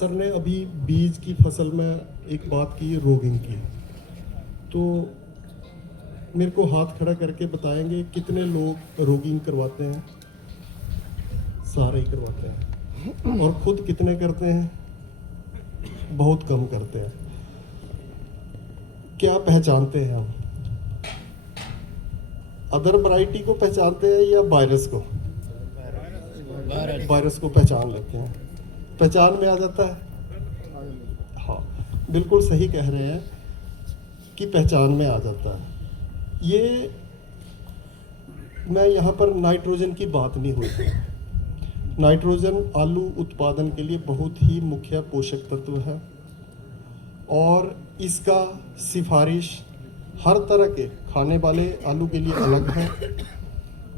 Sir ने अभी बीज की फ़सल में एक बात की रोगिंग की। तो मेरे को हाथ खड़ा करके बताएँगे कितने लोग रोगिंग करवाते हैं? सारे ही करवाते हैं। और खुद कितने करते हैं? बहुत कम करते हैं। क्या पहचानते हैं हम? अदर वैरायटी को पहचानते हैं या वायरस को? वायरस को पहचान लेते हैं। पहचान में आ जाता है। हाँ बिल्कुल सही कह रहे हैं कि पहचान में आ जाता है। ये मैं यहाँ पर नाइट्रोजन की बात नहीं हुई। नाइट्रोजन आलू उत्पादन के लिए बहुत ही मुख्य पोषक तत्व है और इसका सिफारिश हर तरह के खाने वाले आलू के लिए अलग है,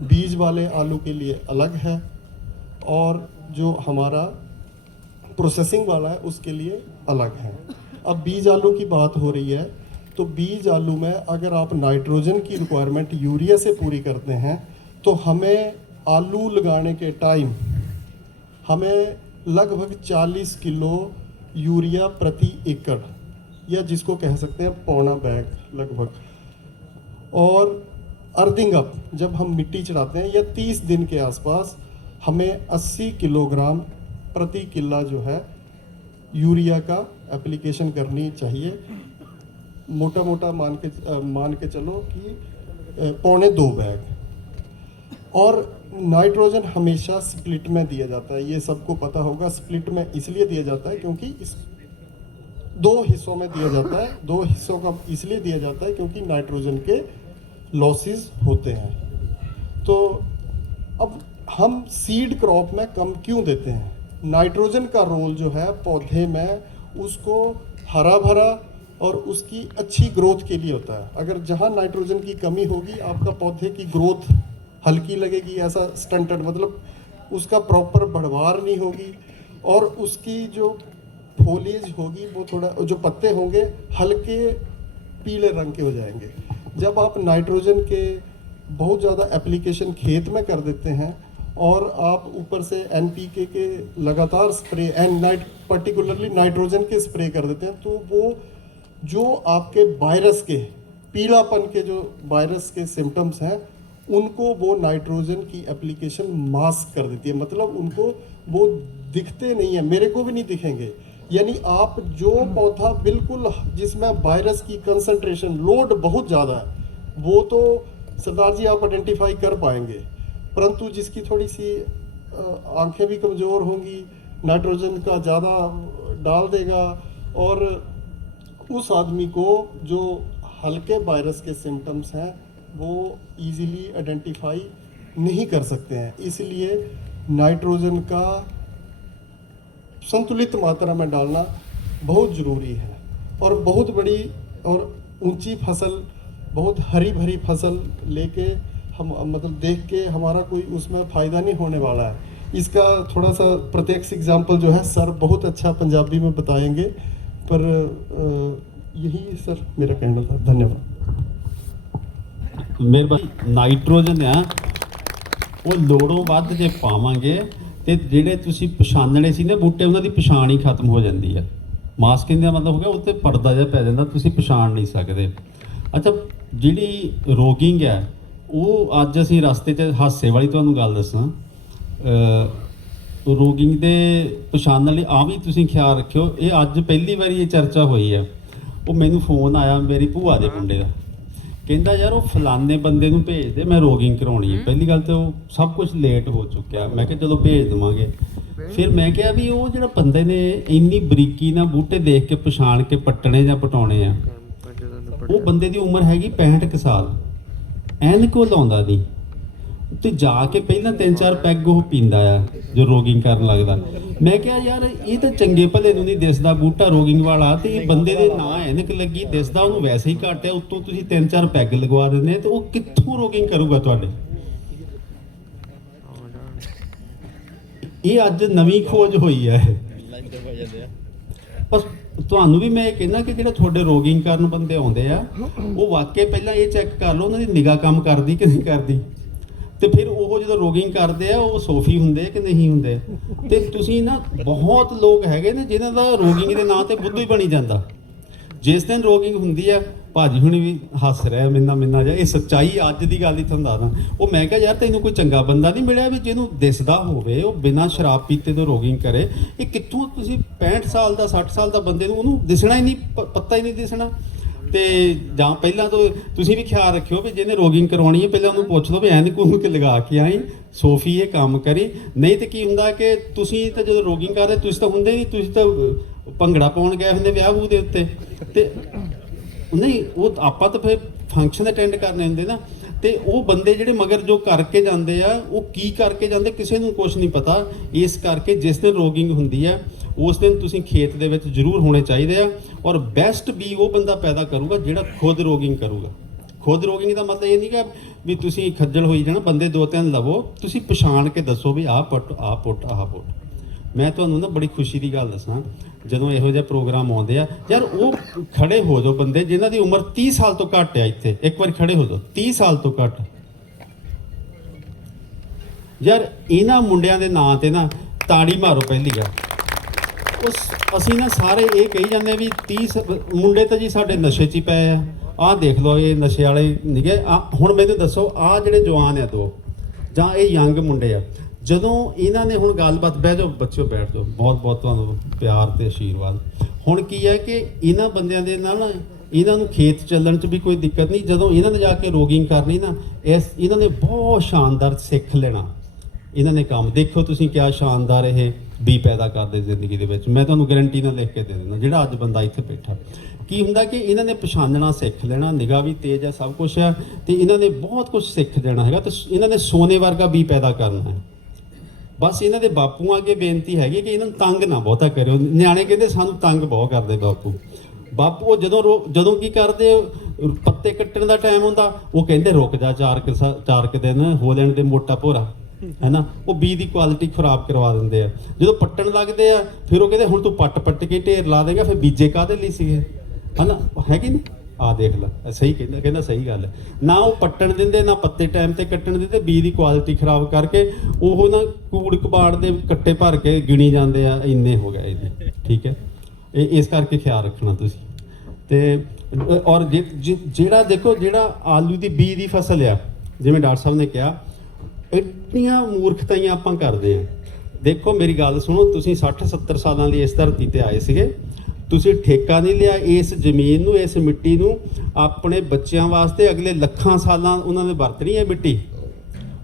बीज वाले आलू के लिए अलग है और जो हमारा प्रोसेसिंग वाला है, उसके लिए अलग है। अब बीज आलू की बात हो रही है तो बीज आलू में अगर आप नाइट्रोजन की रिक्वायरमेंट यूरिया से पूरी करते हैं तो हमें आलू लगाने के टाइम हमें लगभग 40 किलो यूरिया प्रति एकड़, या जिसको कह सकते हैं पौना बैग लगभग। और अर्थिंग अप, जब हम मिट्टी चढ़ाते हैं, या 30 दिन के आसपास हमें 80 किलोग्राम प्रति किला जो है, यूरिया का एप्लीकेशन करनी चाहिए। मोटा मोटा मान के मान के चलो कि पौने दो बैग। और नाइट्रोजन हमेशा स्प्लिट में दिया जाता है। ये सबको पता होगा स्प्लिट में इसलिए दिया जाता है क्योंकि इस दो हिस्सों में दिया जाता है। दो हिस्सों का इसलिए दिया जाता है क्योंकि नाइट्रोजन के लॉसेस होते हैं। तो अब हम सीड क्रॉप में कम क्यों देते हैं? नाइट्रोजन का रोल जो है पौधे में, उसको हरा भरा और उसकी अच्छी ग्रोथ के लिए होता है। अगर जहाँ नाइट्रोजन की कमी होगी, आपका पौधे की ग्रोथ हल्की लगेगी, ऐसा स्टंटेड मतलब उसका प्रॉपर बढ़वार नहीं होगी और उसकी जो फोलिएज होगी, वो थोड़ा, जो पत्ते होंगे, हल्के पीले रंग के हो जाएँगे। जब आप नाइट्रोजन के बहुत ज़्यादा एप्लीकेशन खेत में कर देते हैं और आप ऊपर से एन के लगातार spray and night particularly nitrogen के स्प्रे कर देते हैं तो वो जो आपके वायरस के पीलापन के जो वायरस के सिम्टम्स हैं, उनको वो नाइट्रोजन की एप्लीकेशन मास्क कर देती है। मतलब उनको वो दिखते नहीं है, मेरे को भी नहीं दिखेंगे। यानी आप जो पौधा बिल्कुल जिसमें वायरस की कंसंट्रेशन लोड बहुत ज़्यादा है, वो तो सरदार जी आप आइडेंटिफाई कर पाएँगे। परंतु जिसकी थोड़ी सी आँखें भी कमज़ोर होंगी, नाइट्रोजन का ज़्यादा डाल देगा और उस आदमी को जो हल्के वायरस के सिम्टम्स हैं, वो इजीली आइडेंटिफाई नहीं कर सकते हैं। इसलिए नाइट्रोजन का संतुलित मात्रा में डालना बहुत ज़रूरी है और बहुत बड़ी और ऊँची फ़सल, बहुत हरी भरी फ़सल लेके हम मतलब देख के हमारा कोई उसमें फ़ायदा नहीं होने वाला है इसका थोड़ा सा प्रत्यक्ष एग्जाम्पल जो है सर बहुत अच्छा पंजाबी में बताएंगे पर अ, यही सर मेरा कहना था धन्यवाद ਮਿਹਰਬਾਨੀ ਨਾਈਟ੍ਰੋਜਨ ਆ ਉਹ ਲੋੜੋਂ ਵੱਧ ਜੇ ਪਾਵਾਂਗੇ ਤੇ ਜਿਹੜੇ ਤੁਸੀਂ ਪਛਾਣਨੇ ਸੀ ਨਾ ਬੂਟੇ ਉਹਨਾਂ ਦੀ ਪਛਾਣ ਹੀ ਖਤਮ ਹੋ ਜਾਂਦੀ ਹੈ ਮਾਸਕਿੰਗ ਦਾ ਮਤਲਬ ਹੋ ਗਿਆ ਉੱਤੇ ਪਰਦਾ ਜਿਹਾ ਪੈ ਜਾਂਦਾ ਤੁਸੀਂ ਪਛਾਣ ਨਹੀਂ ਸਕਦੇ ਅੱਛਾ ਜਿਹੜੀ ਰੋਗਿੰਗ ਹੈ ਉਹ ਅੱਜ ਅਸੀਂ ਰਸਤੇ 'ਚ ਹਾਸੇ ਵਾਲੀ ਤੁਹਾਨੂੰ ਗੱਲ ਦੱਸਾਂ। ਅ ਰੋਗਿੰਗ ਦੇ ਪਛਾਣਨ ਲਈ ਆ ਵੀ ਤੁਸੀਂ ਖਿਆਲ ਰੱਖਿਓ ਇਹ ਅੱਜ ਪਹਿਲੀ ਵਾਰੀ ਇਹ ਚਰਚਾ ਹੋਈ ਹੈ। ਉਹ ਮੈਨੂੰ ਫੋਨ ਆਇਆ ਮੇਰੀ ਭੂਆ ਦੇ ਮੁੰਡੇ ਦਾ। ਕਹਿੰਦਾ ਯਾਰ ਉਹ ਫਲਾਣੇ ਬੰਦੇ ਨੂੰ ਭੇਜ ਦੇ ਮੈਂ ਰੋਗਿੰਗ ਕਰਾਉਣੀ ਹੈ। ਪਹਿਲੀ ਗੱਲ ਤੇ ਉਹ ਸਭ ਕੁਝ ਲੇਟ ਹੋ ਚੁੱਕਿਆ। ਮੈਂ ਕਿਹਾ ਚਲੋ ਭੇਜ ਦਵਾਂਗੇ। ਫਿਰ ਮੈਂ ਕਿਹਾ ਵੀ ਉਹ ਜਿਹੜਾ ਬੰਦੇ ਨੇ ਇੰਨੀ ਬਰੀਕੀ ਨਾਲ ਬੂਟੇ ਦੇਖ ਕੇ ਪਛਾਣ ਕੇ ਪੱਟਣੇ ਜਾਂ ਪਟਾਉਣੇ ਆ ਉਹ ਬੰਦੇ ਦੀ ਉਮਰ ਹੈਗੀ 65 ਕੁ ਸਾਲ। ਐਨਕ ਉਹ ਲਾਉਂਦਾ ਨਹੀਂ ਤੇ ਜਾ ਕੇ ਪਹਿਲਾਂ ਤਿੰਨ ਚਾਰ ਪੈਗ ਉਹ ਪੀਂਦਾ ਆ ਜੋ ਰੋਗਿੰਗ ਕਰਨ ਲੱਗਦਾ। ਮੈਂ ਕਿਹਾ ਯਾਰ ਇਹ ਤਾਂ ਚੰਗੇ ਭਲੇ ਨੂੰ ਨਹੀਂ ਦਿਸਦਾ ਬੂਟਾ ਰੋਗਿੰਗ ਵਾਲਾ ਤੇ ਇਹ ਬੰਦੇ ਦੇ ਨਾਂ ਐਨਕ ਲੱਗੀ ਦਿਸਦਾ ਉਹਨੂੰ ਵੈਸੇ ਹੀ ਘੱਟ ਹੈ ਉੱਤੋਂ ਤੁਸੀਂ ਤਿੰਨ ਚਾਰ ਪੈਗ ਲਗਵਾ ਦਿੰਦੇ ਤੇ ਉਹ ਕਿੱਥੋਂ ਰੋਗਿੰਗ ਕਰੂਗਾ ਤੁਹਾਡੇ? ਇਹ ਅੱਜ ਨਵੀਂ ਖੋਜ ਹੋਈ ਹੈ। ਬਸ ਤੁਹਾਨੂੰ ਵੀ ਮੈਂ ਇਹ ਕਹਿੰਦਾ ਕਿ ਜਿਹੜੇ ਤੁਹਾਡੇ ਰੋਗਿੰਗ ਕਰਨ ਬੰਦੇ ਆਉਂਦੇ ਆ, ਉਹ ਵਾਕਈ ਪਹਿਲਾਂ ਇਹ ਚੈੱਕ ਕਰ ਲਓ ਉਹਨਾਂ ਦੀ ਨਿਗਾਹ ਕੰਮ ਕਰਦੀ ਕਿ ਨਹੀਂ ਕਰਦੀ। ਤੇ ਫਿਰ ਉਹ ਜਦੋਂ ਰੋਗਿੰਗ ਕਰਦੇ ਆ, ਉਹ ਸੋਫੀ ਹੁੰਦੇ ਕਿ ਨਹੀਂ ਹੁੰਦੇ? ਤੇ ਤੁਸੀਂ ਨਾ ਬਹੁਤ ਲੋਕ ਹੈਗੇ ਨੇ ਜਿਨ੍ਹਾਂ ਦਾ ਰੋਗਿੰਗ ਦੇ ਨਾਂ ਤੇ ਬੁੱਧੂ ਹੀ ਬਣੀ ਜਾਂਦਾ। ਜਿਸ ਦਿਨ ਰੋਗਿੰਗ ਹੁੰਦੀ ਆ ਭਾਜੀ ਹੁਣੀ ਵੀ ਹੱਸ ਰਿਹਾ, ਮਿੰਨਾ ਮਿੰਨਾ ਜਿਹਾ। ਇਹ ਸੱਚਾਈ ਅੱਜ ਦੀ ਗੱਲ ਹੀ ਤੁਹਾਨੂੰ ਦੱਸਦਾ। ਉਹ ਮੈਂ ਕਿਹਾ, ਯਾਰ, ਤੈਨੂੰ ਕੋਈ ਚੰਗਾ ਬੰਦਾ ਨਹੀਂ ਮਿਲਿਆ ਵੀ ਜਿਹਨੂੰ ਦਿਸਦਾ ਹੋਵੇ, ਉਹ ਬਿਨਾਂ ਸ਼ਰਾਬ ਪੀਤੇ ਤੋਂ ਰੋਗਿੰਗ ਕਰੇ। ਇਹ ਕਿੱਥੋਂ ਤੁਸੀਂ 65 ਸਾਲ ਦਾ 60 ਸਾਲ ਦਾ ਬੰਦੇ ਨੂੰ ਉਹਨੂੰ ਦਿਸਣਾ ਹੀ ਨਹੀਂ, ਪ- ਪਤਾ ਹੀ ਨਹੀਂ ਦਿਸਣਾ। ਤੇ ਜਾਂ ਪਹਿਲਾਂ ਤੋਂ ਤੁਸੀਂ ਵੀ ਖਿਆਲ ਰੱਖਿਓ ਵੀ ਜਿਹਨੇ ਰੋਗਿੰਗ ਕਰਵਾਉਣੀ ਹੈ, ਪਹਿਲਾਂ ਉਹਨੂੰ ਪੁੱਛ ਲਓ ਵੀ ਐਨਕ ਉਹਨੂੰ ਕਿ ਲਗਾ ਕੇ ਆਈ, ਸੋਫੀ ਇਹ ਕੰਮ ਕਰੀ। ਨਹੀਂ ਤੇ ਕੀ ਹੁੰਦਾ ਕਿ ਤੁਸੀਂ ਤਾਂ ਜਦੋਂ ਰੋਗਿੰਗ ਕਰਦੇ ਤੁਸੀਂ ਤਾਂ ਹੁੰਦੇ ਨਹੀਂ, ਤੁਸੀਂ ਤਾਂ ਭੰਗੜਾ ਪਾਉਣ ਗਏ ਹੁੰਦੇ ਵਿਆਹ ਵੂ ਦੇ ਉੱਤੇ। ਤੇ ਨਹੀਂ, ਉਹ ਆਪਾਂ ਤਾਂ ਫਿਰ ਫੰਕਸ਼ਨ ਅਟੈਂਡ ਕਰਨੇ ਹੁੰਦੇ ਨਾ, ਤੇ ਉਹ ਬੰਦੇ ਜਿਹੜੇ ਮਗਰ ਜੋ ਕਰਕੇ ਜਾਂਦੇ ਆ, ਉਹ ਕੀ ਕਰਕੇ ਜਾਂਦੇ ਕਿਸੇ ਨੂੰ ਕੁਝ ਨਹੀਂ ਪਤਾ। ਇਸ ਕਰਕੇ ਜਿਸ ਦਿਨ ਰੋਗਿੰਗ ਹੁੰਦੀ ਆ, ਉਸ ਦਿਨ ਤੁਸੀਂ ਖੇਤ ਦੇ ਵਿੱਚ ਜ਼ਰੂਰ ਹੋਣੇ ਚਾਹੀਦੇ ਆ ਔਰ ਬੈਸਟ ਬੀ ਉਹ ਬੰਦਾ ਪੈਦਾ ਕਰੂਗਾ ਜਿਹੜਾ ਖੁਦ ਰੋਗਿੰਗ ਕਰੂਗਾ। ਖੁਦ ਰੋਗਿੰਗ ਦਾ ਮਤਲਬ ਇਹ ਨਹੀਂ ਕਿ ਵੀ ਤੁਸੀਂ ਖੱਜਲ ਹੋਈ ਜਾਣਾ, ਬੰਦੇ ਦੋ ਤਿੰਨ ਲਵੋ, ਤੁਸੀਂ ਪਛਾਣ ਕੇ ਦੱਸੋ ਵੀ ਆਹ ਪੁੱਟ ਆਹ ਪੁੱਟ ਆਹ ਪੁੱਟ। ਮੈਂ ਤੁਹਾਨੂੰ ਨਾ ਬੜੀ ਖੁਸ਼ੀ ਦੀ ਗੱਲ ਦੱਸਾਂ ਜਦੋਂ ਇਹੋ ਜਿਹੇ ਪ੍ਰੋਗਰਾਮ ਆਉਂਦੇ ਆ, ਯਾਰ ਉਹ ਖੜੇ ਹੋ ਜਾਓ ਬੰਦੇ ਜਿਨ੍ਹਾਂ ਦੀ ਉਮਰ 30 ਸਾਲ ਤੋਂ ਘੱਟ ਆ ਇੱਥੇ। ਇੱਕ ਵਾਰ ਖੜੇ ਹੋ ਜਾਓ 30 ਸਾਲ ਤੋਂ ਘੱਟ। ਯਾਰ ਇਹਨਾਂ ਮੁੰਡਿਆਂ ਦੇ ਨਾਂ ਤੇ ਨਾ ਤਾੜੀ ਮਾਰੋ ਪਹਿਲੀ ਗੱਲ। ਉਸ ਅਸੀਂ ਨਾ ਸਾਰੇ ਇਹ ਕਹੀ ਜਾਂਦੇ ਆ ਵੀ 30 ਸ- ਮੁੰਡੇ ਤਾਂ ਜੀ ਸਾਡੇ ਨਸ਼ੇ 'ਚ ਹੀ ਪਏ ਆ। ਆਹ ਦੇਖ ਲਓ, ਇਹ ਨਸ਼ੇ ਵਾਲੇ ਨਿਗੇ ਹੁਣ ਮੈਨੂੰ ਦੱਸੋ, ਆਹ ਜਿਹੜੇ ਜਵਾਨ ਆ ਦੋ, ਜਾਂ ਇਹ ਯੰਗ ਮੁੰਡੇ ਆ ਜਦੋਂ ਇਹਨਾਂ ਨੇ ਹੁਣ ਗੱਲਬਾਤ, ਬਹਿ ਜਾਓ ਬੱਚਿਓ, ਬੈਠ ਜਾਓ। ਬਹੁਤ ਬਹੁਤ ਤੁਹਾਨੂੰ ਪਿਆਰ ਤੇ ਆਸ਼ੀਰਵਾਦ ਹੁਣ ਕੀ ਹੈ ਕਿ ਇਹਨਾਂ ਬੰਦਿਆਂ ਦੇ ਨਾਲ ਨਾ ਇਹਨਾਂ ਨੂੰ ਖੇਤ ਚੱਲਣ 'ਚ ਵੀ ਕੋਈ ਦਿੱਕਤ ਨਹੀਂ। ਜਦੋਂ ਇਹਨਾਂ ਨੇ ਜਾ ਕੇ ਰੋਗਿੰਗ ਕਰਨੀ ਨਾ, ਇਸ ਇਹਨਾਂ ਨੇ ਬਹੁਤ ਸ਼ਾਨਦਾਰ ਸਿੱਖ ਲੈਣਾ। ਇਹਨਾਂ ਨੇ ਕੰਮ। ਦੇਖੋ ਤੁਸੀਂ ਕਿਆ ਸ਼ਾਨਦਾਰ ਇਹ ਵੀ ਪੈਦਾ ਕਰਦੇ ਜ਼ਿੰਦਗੀ ਦੇ ਵਿੱਚ। ਮੈਂ ਤੁਹਾਨੂੰ ਗਾਰੰਟੀ ਨਾਲ ਲਿਖ ਕੇ ਦੇ ਦਿੰਦਾ, ਜਿਹੜਾ ਅੱਜ ਬੰਦਾ ਇੱਥੇ ਬੈਠਾ। ਕੀ ਹੁੰਦਾ ਕਿ ਇਹਨਾਂ ਨੇ ਪਛਾਣਨਾ ਸਿੱਖ ਲੈਣਾ, ਨਿਗਾਹ ਵੀ ਤੇਜ਼ ਹੈ, ਸਭ ਕੁਝ ਹੈ, ਤੇ ਇਹਨਾਂ ਨੇ ਬਹੁਤ ਕੁਝ ਸਿੱਖ ਦੇਣਾ ਹੈਗਾ। ਤੇ ਇਹਨਾਂ ਨੇ ਸੋਨੇ ਵਰਗਾ ਵੀ ਪੈਦਾ ਕਰਨਾ ਹੈ। ਬਸ ਇਹਨਾਂ ਦੇ ਬਾਪੂਆਂ ਅੱਗੇ ਬੇਨਤੀ ਹੈਗੀ ਕਿ ਇਹਨਾਂ ਨੂੰ ਤੰਗ ਨਾ ਬਹੁਤਾ ਕਰਿਓ। ਨਿਆਣੇ ਕਹਿੰਦੇ ਸਾਨੂੰ ਤੰਗ ਬਹੁਤ ਕਰਦੇ ਬਾਪੂ। ਬਾਪੂ ਉਹ ਜਦੋਂ ਰੋ- ਜਦੋਂ ਕੀ ਕਰਦੇ, ਪੱਤੇ ਕੱਟਣ ਦਾ ਟਾਈਮ ਹੁੰਦਾ, ਉਹ ਕਹਿੰਦੇ ਰੁਕ ਜਾ ਚਾਰ ਕੁ ਚਾਰ ਕੁ ਦਿਨ, ਹੋ ਲੈਣ ਦੇ ਮੋਟਾ ਭੋਰਾ, ਹੈਨਾ? ਉਹ ਬੀ ਦੀ ਕੁਆਲਿਟੀ ਖਰਾਬ ਕਰਵਾ ਦਿੰਦੇ ਆ। ਜਦੋਂ ਪੱਟਣ ਲੱਗਦੇ ਆ, ਫਿਰ ਉਹ ਕਹਿੰਦੇ ਹੁਣ ਤੂੰ ਪੱਟ ਪੱਟ ਕੇ ਢੇਰ ਲਾ ਦੇਗਾ, ਫਿਰ ਬੀਜੇ ਕਾਦੇ ਲਈ ਸੀਗੇ? ਹਨਾ? ਹੈ ਕਿ ਨਹੀਂ ਆ ਦੇਖ ਲੈ ਸਹੀ ਕਹਿੰਦਾ ਕਹਿੰਦਾ ਸਹੀ ਗੱਲ ਹੈ। ਨਾ ਉਹ ਪੱਟਣ ਦਿੰਦੇ, ਨਾ ਪੱਤੇ ਟਾਈਮ ਤੇ ਕੱਟਣ ਦਿੰਦੇ, ਬੀ ਦੀ ਕੁਆਲਿਟੀ ਖਰਾਬ ਕਰਕੇ ਉਹ ਨਾ ਕੂੜ ਕਬਾੜ ਦੇ ਕੱਟੇ ਭਰ ਕੇ ਗਿਣੀ ਜਾਂਦੇ ਆ, ਇੰਨੇ ਹੋ ਗਏ ਜੀ ਠੀਕ ਹੈ? ਇਹ, ਇਸ ਕਰਕੇ ਖਿਆਲ ਰੱਖਣਾ ਤੁਸੀਂ। ਤੇ, ਔਰ ਜੇ- ਜਿਹੜਾ ਦੇਖੋ, ਜਿਹੜਾ ਆਲੂ ਦੀ ਬੀ ਦੀ ਫਸਲ ਆ, ਜਿਵੇਂ ਡਾਕਟਰ ਸਾਹਿਬ ਨੇ ਕਿਹਾ, ਇੰਨੀਆਂ ਮੂਰਖਤਾਈਆਂ ਆਪਾਂ ਕਰਦੇ ਆ। ਦੇਖੋ, ਮੇਰੀ ਗੱਲ ਸੁਣੋ, ਤੁਸੀਂ 60 70 ਸਾਲਾਂ ਦੀ ਇਸ ਧਰਤੀ ਤੇ ਆਏ ਸੀਗੇ। ਤੁਸੀਂ ਠੇਕਾ ਨਹੀਂ ਲਿਆ ਇਸ ਜ਼ਮੀਨ ਨੂੰ, ਇਸ ਮਿੱਟੀ ਨੂੰ, ਆਪਣੇ ਬੱਚਿਆਂ ਵਾਸਤੇ ਅਗਲੇ ਲੱਖਾਂ ਸਾਲਾਂ ਉਹਨਾਂ ਨੇ ਵਰਤਣੀ ਹੈ ਮਿੱਟੀ।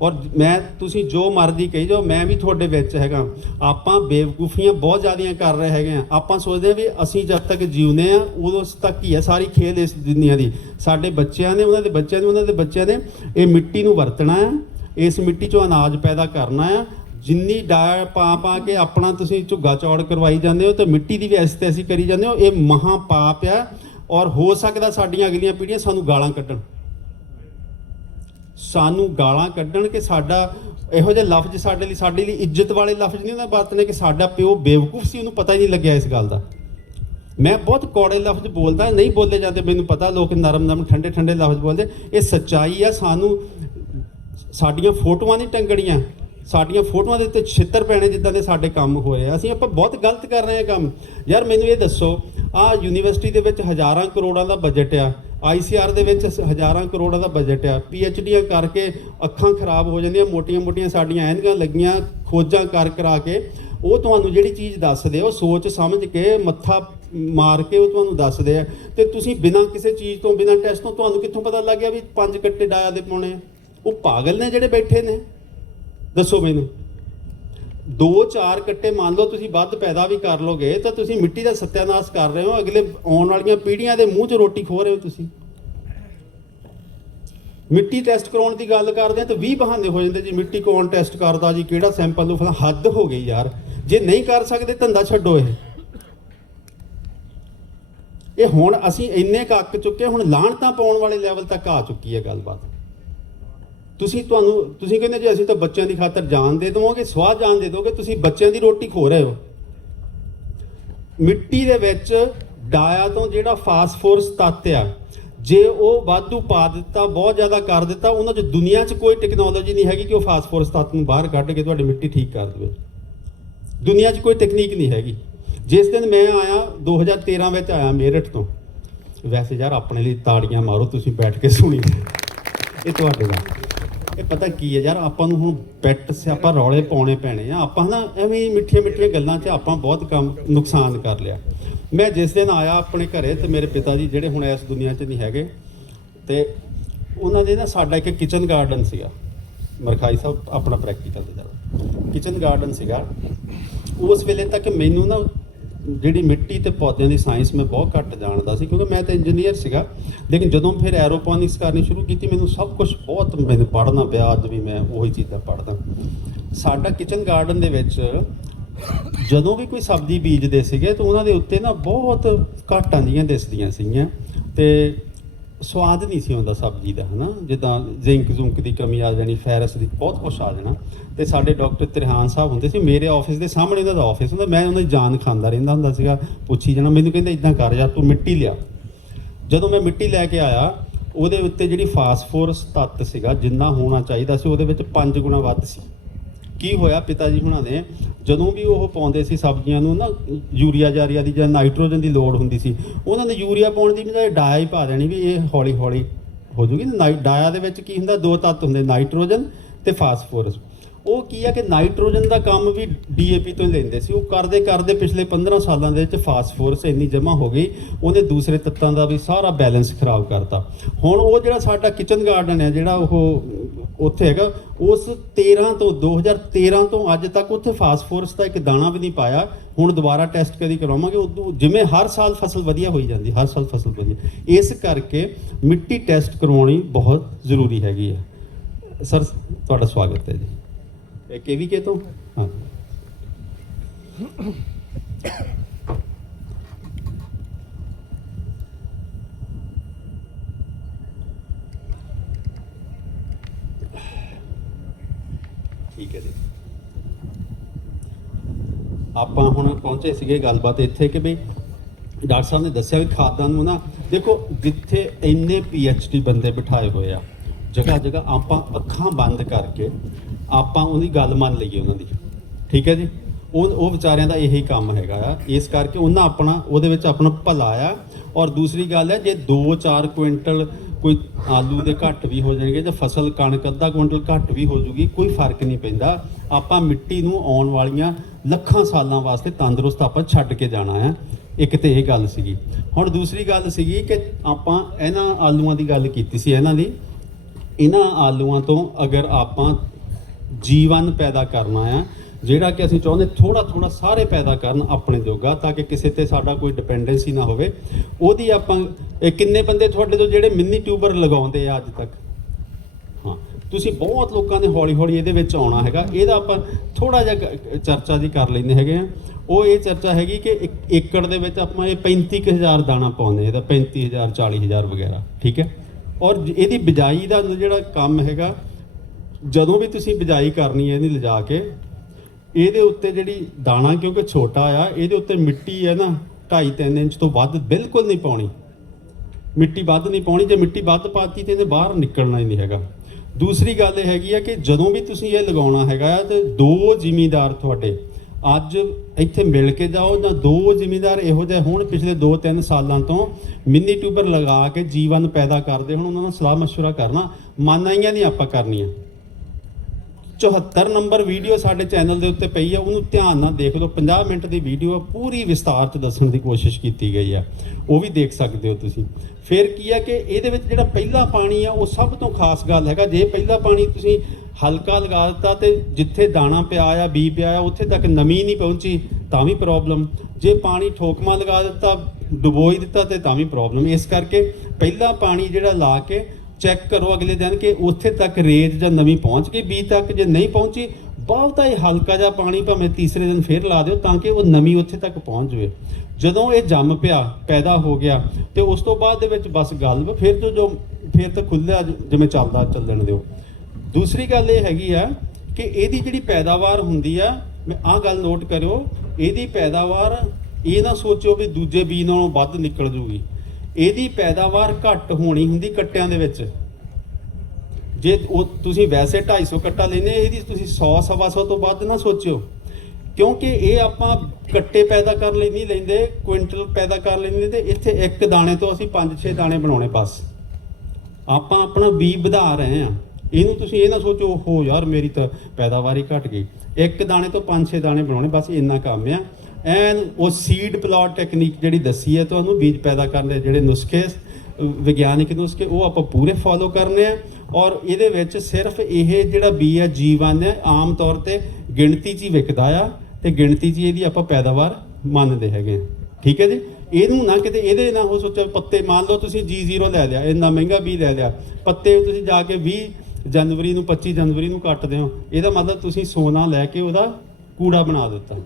ਔਰ ਮੈਂ, ਤੁਸੀਂ ਜੋ ਮਰਜ਼ੀ ਕਹੀ ਜਾਓ, ਮੈਂ ਵੀ ਤੁਹਾਡੇ ਵਿੱਚ ਹੈਗਾ। ਆਪਾਂ ਬੇਵਕੂਫੀਆਂ ਬਹੁਤ ਜ਼ਿਆਦੀਆਂ ਕਰ ਰਹੇ ਹੈਗੇ ਆ। ਆਪਾਂ ਸੋਚਦੇ ਆ ਵੀ ਅਸੀਂ ਜਦ ਤੱਕ ਜਿਉਂਦੇ ਆ ਉਦੋਂ ਤੱਕ ਹੀ ਹੈ ਸਾਰੀ ਖੇਲ ਇਸ ਦੁਨੀਆ ਦੀ। ਸਾਡੇ ਬੱਚਿਆਂ ਨੇ, ਉਹਨਾਂ ਦੇ ਬੱਚਿਆਂ ਨੇ, ਉਹਨਾਂ ਦੇ ਬੱਚਿਆਂ ਨੇ ਇਹ ਮਿੱਟੀ ਨੂੰ ਵਰਤਣਾ ਹੈ। ਇਸ ਮਿੱਟੀ ਚੋਂ ਅਨਾਜ ਪੈਦਾ ਕਰਨਾ ਹੈ। ਜਿੰਨੀ ਡਾਇ ਪਾ ਪਾ ਕੇ ਆਪਣਾ ਤੁਸੀਂ ਝੁੱਗਾ ਚੌੜ ਕਰਵਾਈ ਜਾਂਦੇ ਹੋ ਤੇ ਮਿੱਟੀ ਦੀ ਵੀ ਐਸੀ ਤੈਸੀ ਕਰੀ ਜਾਂਦੇ ਹੋ, ਇਹ ਮਹਾ ਪਾਪ ਆ ਔਰ ਹੋ ਸਕਦਾ ਸਾਡੀਆਂ ਅਗਲੀਆਂ ਪੀੜ੍ਹੀਆਂ ਸਾਨੂੰ ਗਾਲਾਂ ਕੱਢਣ। ਸਾਨੂੰ ਗਾਲਾਂ ਕੱਢਣ ਕਿ ਸਾਡਾ ਇਹੋ ਜਿਹੇ ਲਫ਼ਜ਼ ਸਾਡੇ ਲਈ ਸਾਡੇ ਲਈ ਇੱਜ਼ਤ ਵਾਲੇ ਲਫ਼ਜ਼ ਨਹੀਂ ਉਹਨਾਂ ਵਰਤਨੇ ਕਿ ਸਾਡਾ ਪਿਓ ਬੇਵਕੂਫ ਸੀ, ਉਹਨੂੰ ਪਤਾ ਹੀ ਨਹੀਂ ਲੱਗਿਆ ਇਸ ਗੱਲ ਦਾ। ਮੈਂ ਬਹੁਤ ਕੌੜੇ ਲਫ਼ਜ਼ ਬੋਲਦਾ, ਨਹੀਂ ਬੋਲੇ ਜਾਂਦੇ, ਮੈਨੂੰ ਪਤਾ ਲੋਕ ਨਰਮ ਨਰਮ ਠੰਡੇ ਠੰਡੇ ਲਫ਼ਜ਼ ਬੋਲਦੇ, ਇਹ ਸੱਚਾਈ ਆ, ਸਾਨੂੰ ਸਾਡੀਆਂ ਫੋਟੋਆਂ ਨਹੀਂ ਟੰਗੜੀਆਂ ਸਾਡੀਆਂ ਫੋਟੋਆਂ ਦੇ ਉੱਤੇ ਛਿੱਤਰ ਪੈਣੇ ਜਿੱਦਾਂ ਦੇ ਸਾਡੇ ਕੰਮ ਹੋਏ ਆ। ਅਸੀਂ ਆਪਾਂ ਬਹੁਤ ਗਲਤ ਕਰ ਰਹੇ ਹਾਂ ਕੰਮ। ਯਾਰ ਮੈਨੂੰ ਇਹ ਦੱਸੋ, ਆ ਯੂਨੀਵਰਸਿਟੀ ਦੇ ਵਿੱਚ ਹਜ਼ਾਰਾਂ ਕਰੋੜਾਂ ਦਾ ਬਜਟ ਆ। ਆਈਸੀਆਰ ਦੇ ਵਿੱਚ ਹਜ਼ਾਰਾਂ ਕਰੋੜਾਂ ਦਾ ਬਜਟ ਆ। ਪੀਐਚਡੀਆਂ ਕਰਕੇ ਅੱਖਾਂ ਖਰਾਬ ਹੋ ਜਾਂਦੀਆਂ, ਮੋਟੀਆਂ-ਮੋਟੀਆਂ ਸਾਡੀਆਂ ਐਨਕਾਂ ਲੱਗੀਆਂ, ਖੋਜਾਂ ਕਰ ਕਰਾ ਕੇ। ਉਹ ਤੁਹਾਨੂੰ ਜਿਹੜੀ ਚੀਜ਼ ਦੱਸਦੇ ਉਹ ਸੋਚ ਸਮਝ ਕੇ ਮੱਥਾ ਮਾਰ ਕੇ ਉਹ ਤੁਹਾਨੂੰ ਦੱਸਦੇ ਆ। ਤੇ ਤੁਸੀਂ ਬਿਨਾਂ ਕਿਸੇ ਚੀਜ਼ ਤੋਂ, ਬਿਨਾਂ ਟੈਸਟ ਤੋਂ ਤੁਹਾਨੂੰ ਕਿੱਥੋਂ ਪਤਾ ਲੱਗ ਗਿਆ ਵੀ ਪੰਜ ਕੱਟੇ ਡਾਇਆ ਦੇ ਪਾਉਣੇ ਆ? ਉਹ ਪਾਗਲ ਨੇ ਜਿਹੜੇ ਬੈਠੇ ਨੇ। ਦੱਸੋ ਮੈਨੂੰ। ਦੋ ਚਾਰ ਕੱਟੇ ਮੰਨ ਲਓ ਤੁਸੀਂ ਵੱਧ ਪੈਦਾ ਵੀ ਕਰ ਲੋਗੇ, ਤਾਂ ਤੁਸੀਂ ਮਿੱਟੀ ਦਾ ਸਤਿਆਨਾਸ਼ ਕਰ ਰਹੇ ਹੋ, ਅਗਲੇ ਆਉਣ ਵਾਲੀਆਂ ਪੀੜ੍ਹੀਆਂ ਦੇ ਮੂੰਹ 'ਚ ਰੋਟੀ ਖੋ ਰਹੇ ਹੋ ਤੁਸੀਂ। ਮਿੱਟੀ ਟੈਸਟ ਕਰਾਉਣ ਦੀ ਗੱਲ ਕਰਦੇ ਆ ਤਾਂ 20 ਬਹਾਨੇ ਹੋ ਜਾਂਦੇ ਜੀ, ਮਿੱਟੀ ਕੌਣ ਟੈਸਟ ਕਰਦਾ ਜੀ, ਕਿਹੜਾ ਸੈਂਪਲ ਨੂੰ ਫਲਾ ਹੱਦ ਹੋ ਗਈ ਯਾਰ। ਜੇ ਨਹੀਂ ਕਰ ਸਕਦੇ ਧੰਦਾ ਛੱਡੋ ਇਹ। ਇਹ ਹੁਣ ਅਸੀਂ ਇੰਨੇ ਕੱਕ ਚੁੱਕੇ, ਹੁਣ ਲਾਹਣ ਤਾਂ ਪਾਉਣ ਵਾਲੇ ਲੈਵਲ ਤੱਕ ਆ ਚੁੱਕੀ ਹੈ ਗੱਲਬਾਤ। ਤੁਸੀਂ ਤੁਹਾਨੂੰ, ਤੁਸੀਂ ਕਹਿੰਦੇ ਜੀ ਅਸੀਂ ਤਾਂ ਬੱਚਿਆਂ ਦੀ ਖਾਤਰ ਜਾਨ ਦੇ ਦੇਵਾਂਗੇ, ਸਵਾਹ ਜਾਨ ਦੇ ਦੋਗੇ, ਤੁਸੀਂ ਬੱਚਿਆਂ ਦੀ ਰੋਟੀ ਖੋ ਰਹੇ ਹੋ। ਮਿੱਟੀ ਦੇ ਵਿੱਚ ਡਾਇਆ ਤੋਂ ਜਿਹੜਾ ਫਾਸਫੋਰਸ ਤੱਤ ਆ, ਜੇ ਉਹ ਵਾਧੂ ਪਾ ਦਿੱਤਾ, ਬਹੁਤ ਜ਼ਿਆਦਾ ਕਰ ਦਿੱਤਾ, ਉਹਨਾਂ 'ਚ ਦੁਨੀਆ 'ਚ ਕੋਈ ਟੈਕਨੋਲੋਜੀ ਨਹੀਂ ਹੈਗੀ ਕਿ ਉਹ ਫਾਸਫੋਰਸ ਤੱਤ ਨੂੰ ਬਾਹਰ ਕੱਢ ਕੇ ਤੁਹਾਡੀ ਮਿੱਟੀ ਠੀਕ ਕਰ ਦੇਵੇ। ਦੁਨੀਆ 'ਚ ਕੋਈ ਟੈਕਨੀਕ ਨਹੀਂ ਹੈਗੀ। ਜਿਸ ਦਿਨ ਮੈਂ ਆਇਆ 2013 ਵਿੱਚ ਆਇਆ ਮੇਰਠ ਤੋਂ, ਵੈਸੇ ਯਾਰ ਆਪਣੇ ਲਈ ਤਾੜੀਆਂ ਮਾਰੋ, ਤੁਸੀਂ ਬੈਠ ਕੇ ਸੁਣੀ ਇਹ ਤੁਹਾਡੇ ਦਾ ਇਹ ਪਤਾ ਕੀ ਹੈ ਯਾਰ, ਆਪਾਂ ਨੂੰ ਹੁਣ ਪੈਟ ਸਿਆਪਾ ਰੌਲੇ ਪਾਉਣੇ ਪੈਣੇ ਆ। ਆਪਾਂ ਨਾ ਐਵੇਂ ਮਿੱਠੀਆਂ ਮਿੱਠੀਆਂ ਗੱਲਾਂ 'ਚ ਆਪਾਂ ਬਹੁਤ ਕੰਮ, ਨੁਕਸਾਨ ਕਰ ਲਿਆ। ਮੈਂ ਜਿਸ ਦਿਨ ਆਇਆ ਆਪਣੇ ਘਰੇ ਤੇ ਮੇਰੇ ਪਿਤਾ ਜੀ ਜਿਹੜੇ ਹੁਣ ਇਸ ਦੁਨੀਆ 'ਚ ਨਹੀਂ ਹੈਗੇ, ਤੇ ਉਹਨਾਂ ਦੇ ਨਾ ਸਾਡਾ ਇੱਕ ਕਿਚਨ ਗਾਰਡਨ ਸੀਗਾ। ਮਰਖਾਈ ਸਾਹਿਬ ਆਪਣਾ ਪ੍ਰੈਕਟੀਕਲ ਦੇ ਜਰਾ ਕਿਚਨ ਗਾਰਡਨ ਸੀਗਾ। ਉਸ ਵੇਲੇ ਤੱਕ ਮੈਨੂੰ ਨਾ ਜਿਹੜੀ ਮਿੱਟੀ ਤੇ ਪੌਦਿਆਂ ਦੀ ਸਾਇੰਸ ਮੈਂ ਬਹੁਤ ਘੱਟ ਜਾਣਦਾ ਸੀ, ਕਿਉਂਕਿ ਮੈਂ ਤਾਂ ਇੰਜੀਨੀਅਰ ਸੀਗਾ। ਲੇਕਿਨ ਜਦੋਂ ਫਿਰ ਐਰੋਪੋਨਿਕਸ ਕਰਨੀ ਸ਼ੁਰੂ ਕੀਤੀ, ਮੈਨੂੰ ਸਭ ਕੁਝ ਬਹੁਤ ਮੈਨੂੰ ਪੜ੍ਹਨਾ ਪਿਆ, ਅੱਜ ਵੀ ਮੈਂ ਉਹੀ ਚੀਜ਼ਾਂ ਪੜ੍ਹਦਾ। ਸਾਡਾ ਕਿਚਨ ਗਾਰਡਨ ਦੇ ਵਿੱਚ ਜਦੋਂ ਵੀ ਕੋਈ ਸਬਜ਼ੀ ਬੀਜਦੇ ਸੀਗੇ, ਤਾਂ ਉਹਨਾਂ ਦੇ ਉੱਤੇ ਨਾ ਬਹੁਤ ਘਾਟਾਂ ਜੀਆਂ ਦਿਸਦੀਆਂ ਸੀਗੀਆਂ। ਤੇ ਸਵਾਦ ਨਹੀਂ ਸੀ ਆਉਂਦਾ ਸਬਜ਼ੀ ਦਾ, ਹਨਾ? ਜਿੱਦਾਂ ਜ਼ਿੰਕ ਜ਼ੁੰਕ ਦੀ ਕਮੀ ਆ ਜਾਣੀ, ਫੈਰਸ ਦੀ, ਬਹੁਤ ਕੁਛ ਆ ਜਾਣਾ। ਤੇ ਸਾਡੇ ਡਾਕਟਰ ਤਿਰਹਾਨ ਸਾਹਿਬ ਹੁੰਦੇ ਸੀ, ਮੇਰੇ ਆਫਿਸ ਦੇ ਸਾਹਮਣੇ ਉਹਨਾਂ ਦਾ ਆਫਿਸ ਹੁੰਦਾ, ਮੈਂ ਉਹਨਾਂ ਦੀ ਜਾਨ ਖਾਂਦਾ ਰਹਿੰਦਾ ਹੁੰਦਾ ਸੀਗਾ, ਪੁੱਛੀ ਜਾਣਾ, ਮੈਨੂੰ ਕਹਿੰਦਾ ਇਦਾਂ ਕਰ ਯਾਰ, ਤੂੰ ਮਿੱਟੀ ਲਿਆ। ਜਦੋਂ ਮੈਂ ਮਿੱਟੀ ਲੈ ਕੇ ਆਇਆ, ਉਹਦੇ ਉੱਤੇ ਜਿਹੜੀ ਫਾਸਫੋਰਸ ਤੱਤ ਸੀਗਾ, ਜਿੰਨਾ ਹੋਣਾ ਚਾਹੀਦਾ ਸੀ, ਉਹਦੇ ਵਿੱਚ 5 ਗੁਣਾ ਵੱਧ ਸੀ। ਕੀ ਹੋਇਆ ਪਿਤਾ ਜੀ ਹੁਣਾਂ ਨੇ ਜਦੋਂ ਵੀ ਉਹ ਪਾਉਂਦੇ ਸੀ ਸਬਜ਼ੀਆਂ ਨੂੰ ਨਾ, ਯੂਰੀਆ ਜਾਰੀਆ ਦੀ ਜਾਂ ਨਾਈਟ੍ਰੋਜਨ ਦੀ ਲੋੜ ਹੁੰਦੀ ਸੀ, ਉਹਨਾਂ ਨੇ ਯੂਰੀਆ ਪਾਉਣ ਦੀ ਬਜਾਏ ਡਾਇਆ ਹੀ ਪਾ ਦੇਣੀ ਵੀ ਇਹ ਹੌਲੀ ਹੌਲੀ ਹੋ ਜੂਗੀ। ਡਾਇਆ ਦੇ ਵਿੱਚ ਕੀ ਹੁੰਦਾ, ਦੋ ਤੱਤ ਹੁੰਦੇ, ਨਾਈਟ੍ਰੋਜਨ ਤੇ ਫਾਸਫੋਰਸ। ਉਹ ਕੀ ਆ ਕਿ ਨਾਈਟ੍ਰੋਜਨ ਦਾ ਕੰਮ ਵੀ ਡੀਏਪੀ ਤੋਂ ਹੀ ਲੈਂਦੇ ਸੀ। ਉਹ ਕਰਦੇ ਕਰਦੇ ਪਿਛਲੇ 15 ਸਾਲਾਂ ਦੇ ਵਿੱਚ ਫਾਸਫੋਰਸ ਇੰਨੀ ਜਮ੍ਹਾਂ ਹੋ ਗਈ, ਉਹਨੇ ਦੂਸਰੇ ਤੱਤਾਂ ਦਾ ਵੀ ਸਾਰਾ ਬੈਲੈਂਸ ਖਰਾਬ ਕਰਤਾ। ਹੁਣ ਉਹ ਜਿਹੜਾ ਸਾਡਾ ਕਿਚਨ ਗਾਰਡਨ ਹੈ, ਜਿਹੜਾ ਉਹ ਉੱਥੇ ਹੈਗਾ। ਉਸ 13 ਤੋਂ 2013 ਤੋਂ ਅੱਜ ਤੱਕ ਉੱਥੇ ਫਾਸਫੋਰਸ ਦਾ ਇੱਕ ਦਾਣਾ ਵੀ ਨਹੀਂ ਪਾਇਆ। ਹੁਣ ਦੁਬਾਰਾ ਟੈਸਟ ਕਦੀ ਕਰਵਾਵਾਂਗੇ ਉਦੋਂ ਜਿਵੇਂ ਹਰ ਸਾਲ ਫਸਲ ਵਧੀਆ ਹੋਈ ਜਾਂਦੀ ਹਰ ਸਾਲ ਫਸਲ ਵਧੀਆ। ਇਸ ਕਰਕੇ ਮਿੱਟੀ ਟੈਸਟ ਕਰਵਾਉਣੀ ਬਹੁਤ ਜ਼ਰੂਰੀ ਹੈਗੀ ਹੈ। ਸਰ ਤੁਹਾਡਾ ਸਵਾਗਤ ਹੈ ਜੀ। ਇਹ ਕੇਵੀਕੇ ਤੋਂ ਹੈ ਜੀ ਆਪਾਂ ਹੁਣ ਪਹੁੰਚੇ ਸੀਗੇ ਗੱਲਬਾਤ ਇੱਥੇ ਕਿ ਵੀ ਡਾਕਟਰ ਸਾਹਿਬ ਨੇ ਦੱਸਿਆ ਵੀ ਖਾਦਾਂ ਨੂੰ ਨਾ, ਦੇਖੋ ਜਿੱਥੇ ਇੰਨੇ ਡੀ ਬੰਦੇ ਬਿਠਾਏ ਹੋਏ ਆ, ਜਗ੍ਹਾ ਜਗ੍ਹਾ ਆਪਾਂ ਅੱਖਾਂ ਬੰਦ ਕਰਕੇ ਆਪਾਂ ਉਹਦੀ ਗੱਲ ਮੰਨ ਲਈਏ ਉਹਨਾਂ ਦੀ, ਠੀਕ ਹੈ ਜੀ? ਉਹ ਉਹ ਵਿਚਾਰਿਆਂ ਦਾ ਇਹੀ ਕੰਮ ਹੈਗਾ ਆ, ਇਸ ਕਰਕੇ ਉਹਨਾਂ ਆਪਣਾ, ਉਹਦੇ ਵਿੱਚ ਆਪਣਾ ਭਲਾ ਆ। ਔਰ ਦੂਸਰੀ ਗੱਲ ਹੈ, ਜੇ 2-4 ਕੁਇੰਟਲ ਕੋਈ ਆਲੂ ਦੇ ਘੱਟ ਵੀ ਹੋ ਜਾਣਗੇ ਜਾਂ ਫਸਲ ਕਣਕ ਅੱਧਾ ਕੁਇੰਟਲ ਘੱਟ ਵੀ ਹੋ ਜੂਗੀ, ਕੋਈ ਫ਼ਰਕ ਨਹੀਂ ਪੈਂਦਾ। ਆਪਾਂ ਮਿੱਟੀ ਨੂੰ ਆਉਣ ਵਾਲੀਆਂ ਲੱਖਾਂ ਸਾਲਾਂ ਵਾਸਤੇ ਤੰਦਰੁਸਤ ਆਪਾਂ ਛੱਡ ਕੇ ਜਾਣਾ ਹੈ। ਇੱਕ ਤੇ ਇਹ ਗੱਲ ਸੀਗੀ। ਹੁਣ ਦੂਸਰੀ ਗੱਲ ਸੀਗੀ ਕਿ ਆਪਾਂ ਇਹਨਾਂ ਆਲੂਆਂ ਦੀ ਗੱਲ ਕੀਤੀ ਸੀ ਇਹਨਾਂ ਦੀ। ਇਹਨਾਂ ਆਲੂਆਂ ਤੋਂ ਅਗਰ ਆਪਾਂ ਜੀਵਨ ਪੈਦਾ ਕਰਨਾ ਆ ਜਿਹੜਾ ਕਿ ਅਸੀਂ ਚਾਹੁੰਦੇ ਥੋੜਾ ਥੋੜਾ ਸਾਰੇ ਪੈਦਾ ਕਰਨ ਆਪਣੇ ਜੋਗਾ, ਤਾਂ ਕਿ ਕਿਸੇ ਤੇ ਸਾਡਾ ਕੋਈ ਡਿਪੈਂਡੈਂਸੀ ਨਾ ਹੋਵੇ, ਉਹਦੀ ਆਪਾਂ, ਇਹ ਕਿੰਨੇ ਬੰਦੇ ਤੁਹਾਡੇ ਤੋਂ ਜਿਹੜੇ ਮਿੰਨੀ ਟਿਊਬਰ ਲਗਾਉਂਦੇ ਆ ਅੱਜ ਤੱਕ? ਤੁਸੀਂ ਬਹੁਤ ਲੋਕਾਂ ਨੇ ਹੌਲੀ ਹੌਲੀ ਇਹਦੇ ਵਿੱਚ ਆਉਣਾ ਹੈਗਾ। ਇਹਦਾ ਆਪਾਂ ਥੋੜਾ ਜਿਹਾ ਚਰਚਾ ਜੀ ਕਰ ਲੈਂਦੇ ਹੈਗੇ ਆ ਉਹ ਇਹ ਚਰਚਾ ਹੈਗੀ ਕਿ ਇੱਕ ਏਕੜ ਦੇ ਵਿੱਚ ਆਪਾਂ ਇਹ 35000 ਦਾਣਾ ਪਾਉਂਦੇ ਇਹਦਾ 35000 40000 ਵਗੈਰਾ, ਠੀਕ ਹੈ? ਔਰ ਇਹਦੀ ਬਿਜਾਈ ਦਾ ਜਿਹੜਾ ਕੰਮ ਹੈਗਾ, ਜਦੋਂ ਵੀ ਤੁਸੀਂ ਬਿਜਾਈ ਕਰਨੀ ਹੈ ਇਹਦੀ ਲਿਜਾ ਕੇ, ਇਹਦੇ ਉੱਤੇ ਜਿਹੜੀ ਦਾਣਾ ਕਿਉਂਕਿ ਛੋਟਾ ਆ, ਇਹਦੇ ਉੱਤੇ ਮਿੱਟੀ ਹੈ ਨਾ 2.5 3 ਇੰਚ ਤੋਂ ਵੱਧ ਬਿਲਕੁਲ ਨਹੀਂ ਪਾਉਣੀ। ਮਿੱਟੀ ਵੱਧ ਨਹੀਂ ਪਾਉਣੀ, ਜੇ ਮਿੱਟੀ ਵੱਧ ਪਾਤੀ ਤੇ ਇਹਦੇ ਬਾਹਰ ਨਿਕਲਣਾ ਹੀ ਨਹੀਂ ਹੈਗਾ। ਦੂਸਰੀ ਗੱਲ ਇਹ ਹੈਗੀ ਆ ਕਿ ਜਦੋਂ ਵੀ ਤੁਸੀਂ ਇਹ ਲਗਾਉਣਾ ਹੈਗਾ ਆ ਤੇ ਦੋ ਜ਼ਿਮੀਂਦਾਰ ਤੁਹਾਡੇ, ਅੱਜ ਇੱਥੇ ਮਿਲ ਕੇ ਜਾਓ ਜਾਂ ਦੋ ਜ਼ਿਮੀਂਦਾਰ ਇਹੋ ਜਿਹੇ ਹੁਣ ਪਿਛਲੇ 2-3 ਸਾਲਾਂ ਤੋਂ ਮਿੰਨੀ ਟਿਊਬਰ ਲਗਾ ਕੇ ਜੀਵਨ ਪੈਦਾ ਕਰਦੇ ਹੁਣ, ਉਹਨਾਂ ਨਾਲ ਸਲਾਹ ਮਸ਼ਵਰਾ ਕਰਨਾ, ਮਾਨਾਈਆਂ ਨਹੀਂ ਆਪਾਂ ਕਰਨੀਆਂ। 74 ਨੰਬਰ ਵੀਡੀਓ ਸਾਡੇ ਚੈਨਲ ਦੇ ਉੱਤੇ ਪਈ ਆ, ਉਹਨੂੰ ਧਿਆਨ ਨਾਲ ਦੇਖ ਲਓ। 50 ਮਿੰਟ ਦੀ ਵੀਡੀਓ ਆ, ਪੂਰੀ ਵਿਸਤਾਰ ਚ ਦੱਸਣ ਦੀ ਕੋਸ਼ਿਸ਼ ਕੀਤੀ ਗਈ ਆ। ਉਹ ਵੀ ਦੇਖ ਸਕਦੇ ਹੋ ਤੁਸੀਂ। ਫਿਰ ਕੀ ਆ ਕਿ ਇਹਦੇ ਵਿੱਚ ਜਿਹੜਾ ਪਹਿਲਾ ਪਾਣੀ ਆ, ਉਹ ਸਭ ਤੋਂ ਖਾਸ ਗੱਲ ਹੈਗਾ। ਜੇ ਪਹਿਲਾ ਪਾਣੀ ਤੁਸੀਂ ਹਲਕਾ ਲਗਾ ਦਿੱਤਾ ਤੇ ਜਿੱਥੇ ਦਾਣਾ ਪਿਆ ਆ, ਬੀ ਪਿਆ ਆ, ਉੱਥੇ ਤੱਕ ਨਮੀ ਨਹੀਂ ਪਹੁੰਚੀ, ਤਾਂ ਵੀ ਪ੍ਰੋਬਲਮ। ਜੇ ਪਾਣੀ ਠੋਕਮਾ ਲਗਾ ਦਿੱਤਾ, ਡੁਬੋਈ ਦਿੱਤਾ ਤੇ ਤਾਂ ਵੀ ਪ੍ਰੋਬਲਮ। ਇਸ ਕਰਕੇ ਪਹਿਲਾ ਪਾਣੀ ਜਿਹੜਾ ਲਾ ਕੇ ਚੈੱਕ ਕਰੋ ਅਗਲੇ ਦਿਨ ਕਿ ਉੱਥੇ ਤੱਕ ਰੇਤ ਜਾਂ ਨਵੀਂ ਪਹੁੰਚ ਗਈ, ਬੀ ਤੱਕ ਜੇ ਨਹੀਂ ਪਹੁੰਚੀ ਬਹੁਤਾ ਹੀ ਹਲਕਾ ਜਿਹਾ ਪਾਣੀ ਭਾਵੇਂ ਤੀਸਰੇ ਦਿਨ ਫੇਰ ਲਾ ਦਿਓ ਤਾਂ ਕਿ ਉਹ ਨਮੀ ਉੱਥੇ ਤੱਕ ਪਹੁੰਚ ਜਾਵੇ। ਜਦੋਂ ਇਹ ਜੰਮ ਪਿਆ, ਪੈਦਾ ਹੋ ਗਿਆ ਤੇ ਉਸ ਤੋਂ ਬਾਅਦ ਦੇ ਵਿੱਚ ਬਸ ਗੱਲ ਫਿਰ ਜੋ ਜੋ, ਫਿਰ ਤਾਂ ਖੁੱਲਿਆ ਜਿਵੇਂ ਚੱਲਦਾ ਚੱਲਣ ਦਿਓ। ਦੂਸਰੀ ਗੱਲ ਇਹ ਹੈਗੀ ਆ ਕਿ ਇਹਦੀ ਜਿਹੜੀ ਪੈਦਾਵਾਰ ਹੁੰਦੀ ਆ, ਮੈਂ ਆਹ ਗੱਲ ਨੋਟ ਕਰਿਓ, ਇਹਦੀ ਪੈਦਾਵਾਰ ਇਹ ਨਾ ਸੋਚਿਓ ਵੀ ਦੂਜੇ ਬੀ ਨਾਲੋਂ ਵੱਧ ਨਿਕਲ ਜੂਗੀ। ਇਹਦੀ ਪੈਦਾਵਾਰ ਘੱਟ ਹੋਣੀ ਹੁੰਦੀ ਕੱਟਿਆਂ ਦੇ ਵਿੱਚ। ਜੇ ਉਹ ਤੁਸੀਂ ਵੈਸੇ 250 ਕੱਟਾ ਲੈਨੇ ਇਹਦੀ ਤੁਸੀਂ 100 ਸਵਾ ਸੌ ਤੋਂ ਵੱਧ ਨਾ ਸੋਚਿਓ। ਕਿਉਂਕਿ ਇਹ ਆਪਾਂ ਕੱਟੇ ਪੈਦਾ ਕਰਨ ਲਈ ਨਹੀਂ ਲੈਂਦੇ, ਕੁਇੰਟਲ ਪੈਦਾ ਕਰ ਲੈਂਦੇ ਨਹੀਂ ਲੈਂਦੇ ਇੱਥੇ ਇੱਕ ਦਾਣੇ ਤੋਂ ਅਸੀਂ 5-6 ਦਾਣੇ ਬਣਾਉਣੇ ਬਸ। ਆਪਾਂ ਆਪਣਾ ਬੀ ਵਧਾ ਰਹੇ ਆ ਇਹਨੂੰ ਤੁਸੀਂ ਇਹ ਨਾ ਸੋਚੋ ਹੋ ਯਾਰ ਮੇਰੀ ਤਾਂ ਪੈਦਾਵਾਰ ਹੀ ਘਟ ਗਈ। ਇੱਕ ਦਾਣੇ ਤੋਂ 5-6 ਦਾਣੇ ਬਣਾਉਣੇ, ਬਸ ਇੰਨਾ ਕੰਮ ਆ। ਐਨ ਉਹ ਸੀਡ ਪਲਾਟ ਟੈਕਨੀਕ ਜਿਹੜੀ ਦੱਸੀ ਹੈ ਤੁਹਾਨੂੰ, ਬੀਜ ਪੈਦਾ ਕਰਨ ਦੇ ਜਿਹੜੇ ਨੁਸਖੇ ਅਹ ਵਿਗਿਆਨਿਕ ਨੁਸਖੇ, ਉਹ ਆਪਾਂ ਪੂਰੇ ਫੋਲੋ ਕਰਨੇ ਆ। ਔਰ ਇਹਦੇ ਵਿੱਚ ਸਿਰਫ ਇਹ ਜਿਹੜਾ ਬੀ ਆ ਜੀਵਨ ਹੈ, ਆਮ ਤੌਰ ਤੇ ਗਿਣਤੀ 'ਚ ਹੀ ਵਿਕਦਾ ਆ ਤੇ ਗਿਣਤੀ 'ਚ ਹੀ ਇਹਦੀ ਆਪਾਂ ਪੈਦਾਵਾਰ ਮੰਨਦੇ ਹੈਗੇ ਆ। ਠੀਕ ਹੈ ਜੀ? ਇਹਨੂੰ ਨਾ ਕਿਤੇ ਇਹਦੇ ਨਾ ਹੋ ਸੋਚੋ, ਪੱਤੇ ਮੰਨ ਲਓ ਤੁਸੀਂ G0 ਲੈ ਲਿਆ, ਇੰਨਾ ਮਹਿੰਗਾ ਵੀ ਲੈ ਲਿਆ, ਪੱਤੇ ਤੁਸੀਂ ਜਾ ਕੇ 20 ਜਨਵਰੀ ਨੂੰ 25 ਜਨਵਰੀ ਨੂੰ ਕੱਟਦੇ ਹੋ। ਇਹਦਾ ਮਤਲਬ ਤੁਸੀਂ ਸੋਨਾ ਲੈ ਕੇ ਉਹਦਾ ਕੂੜਾ ਬਣਾ ਦਿੱਤਾ।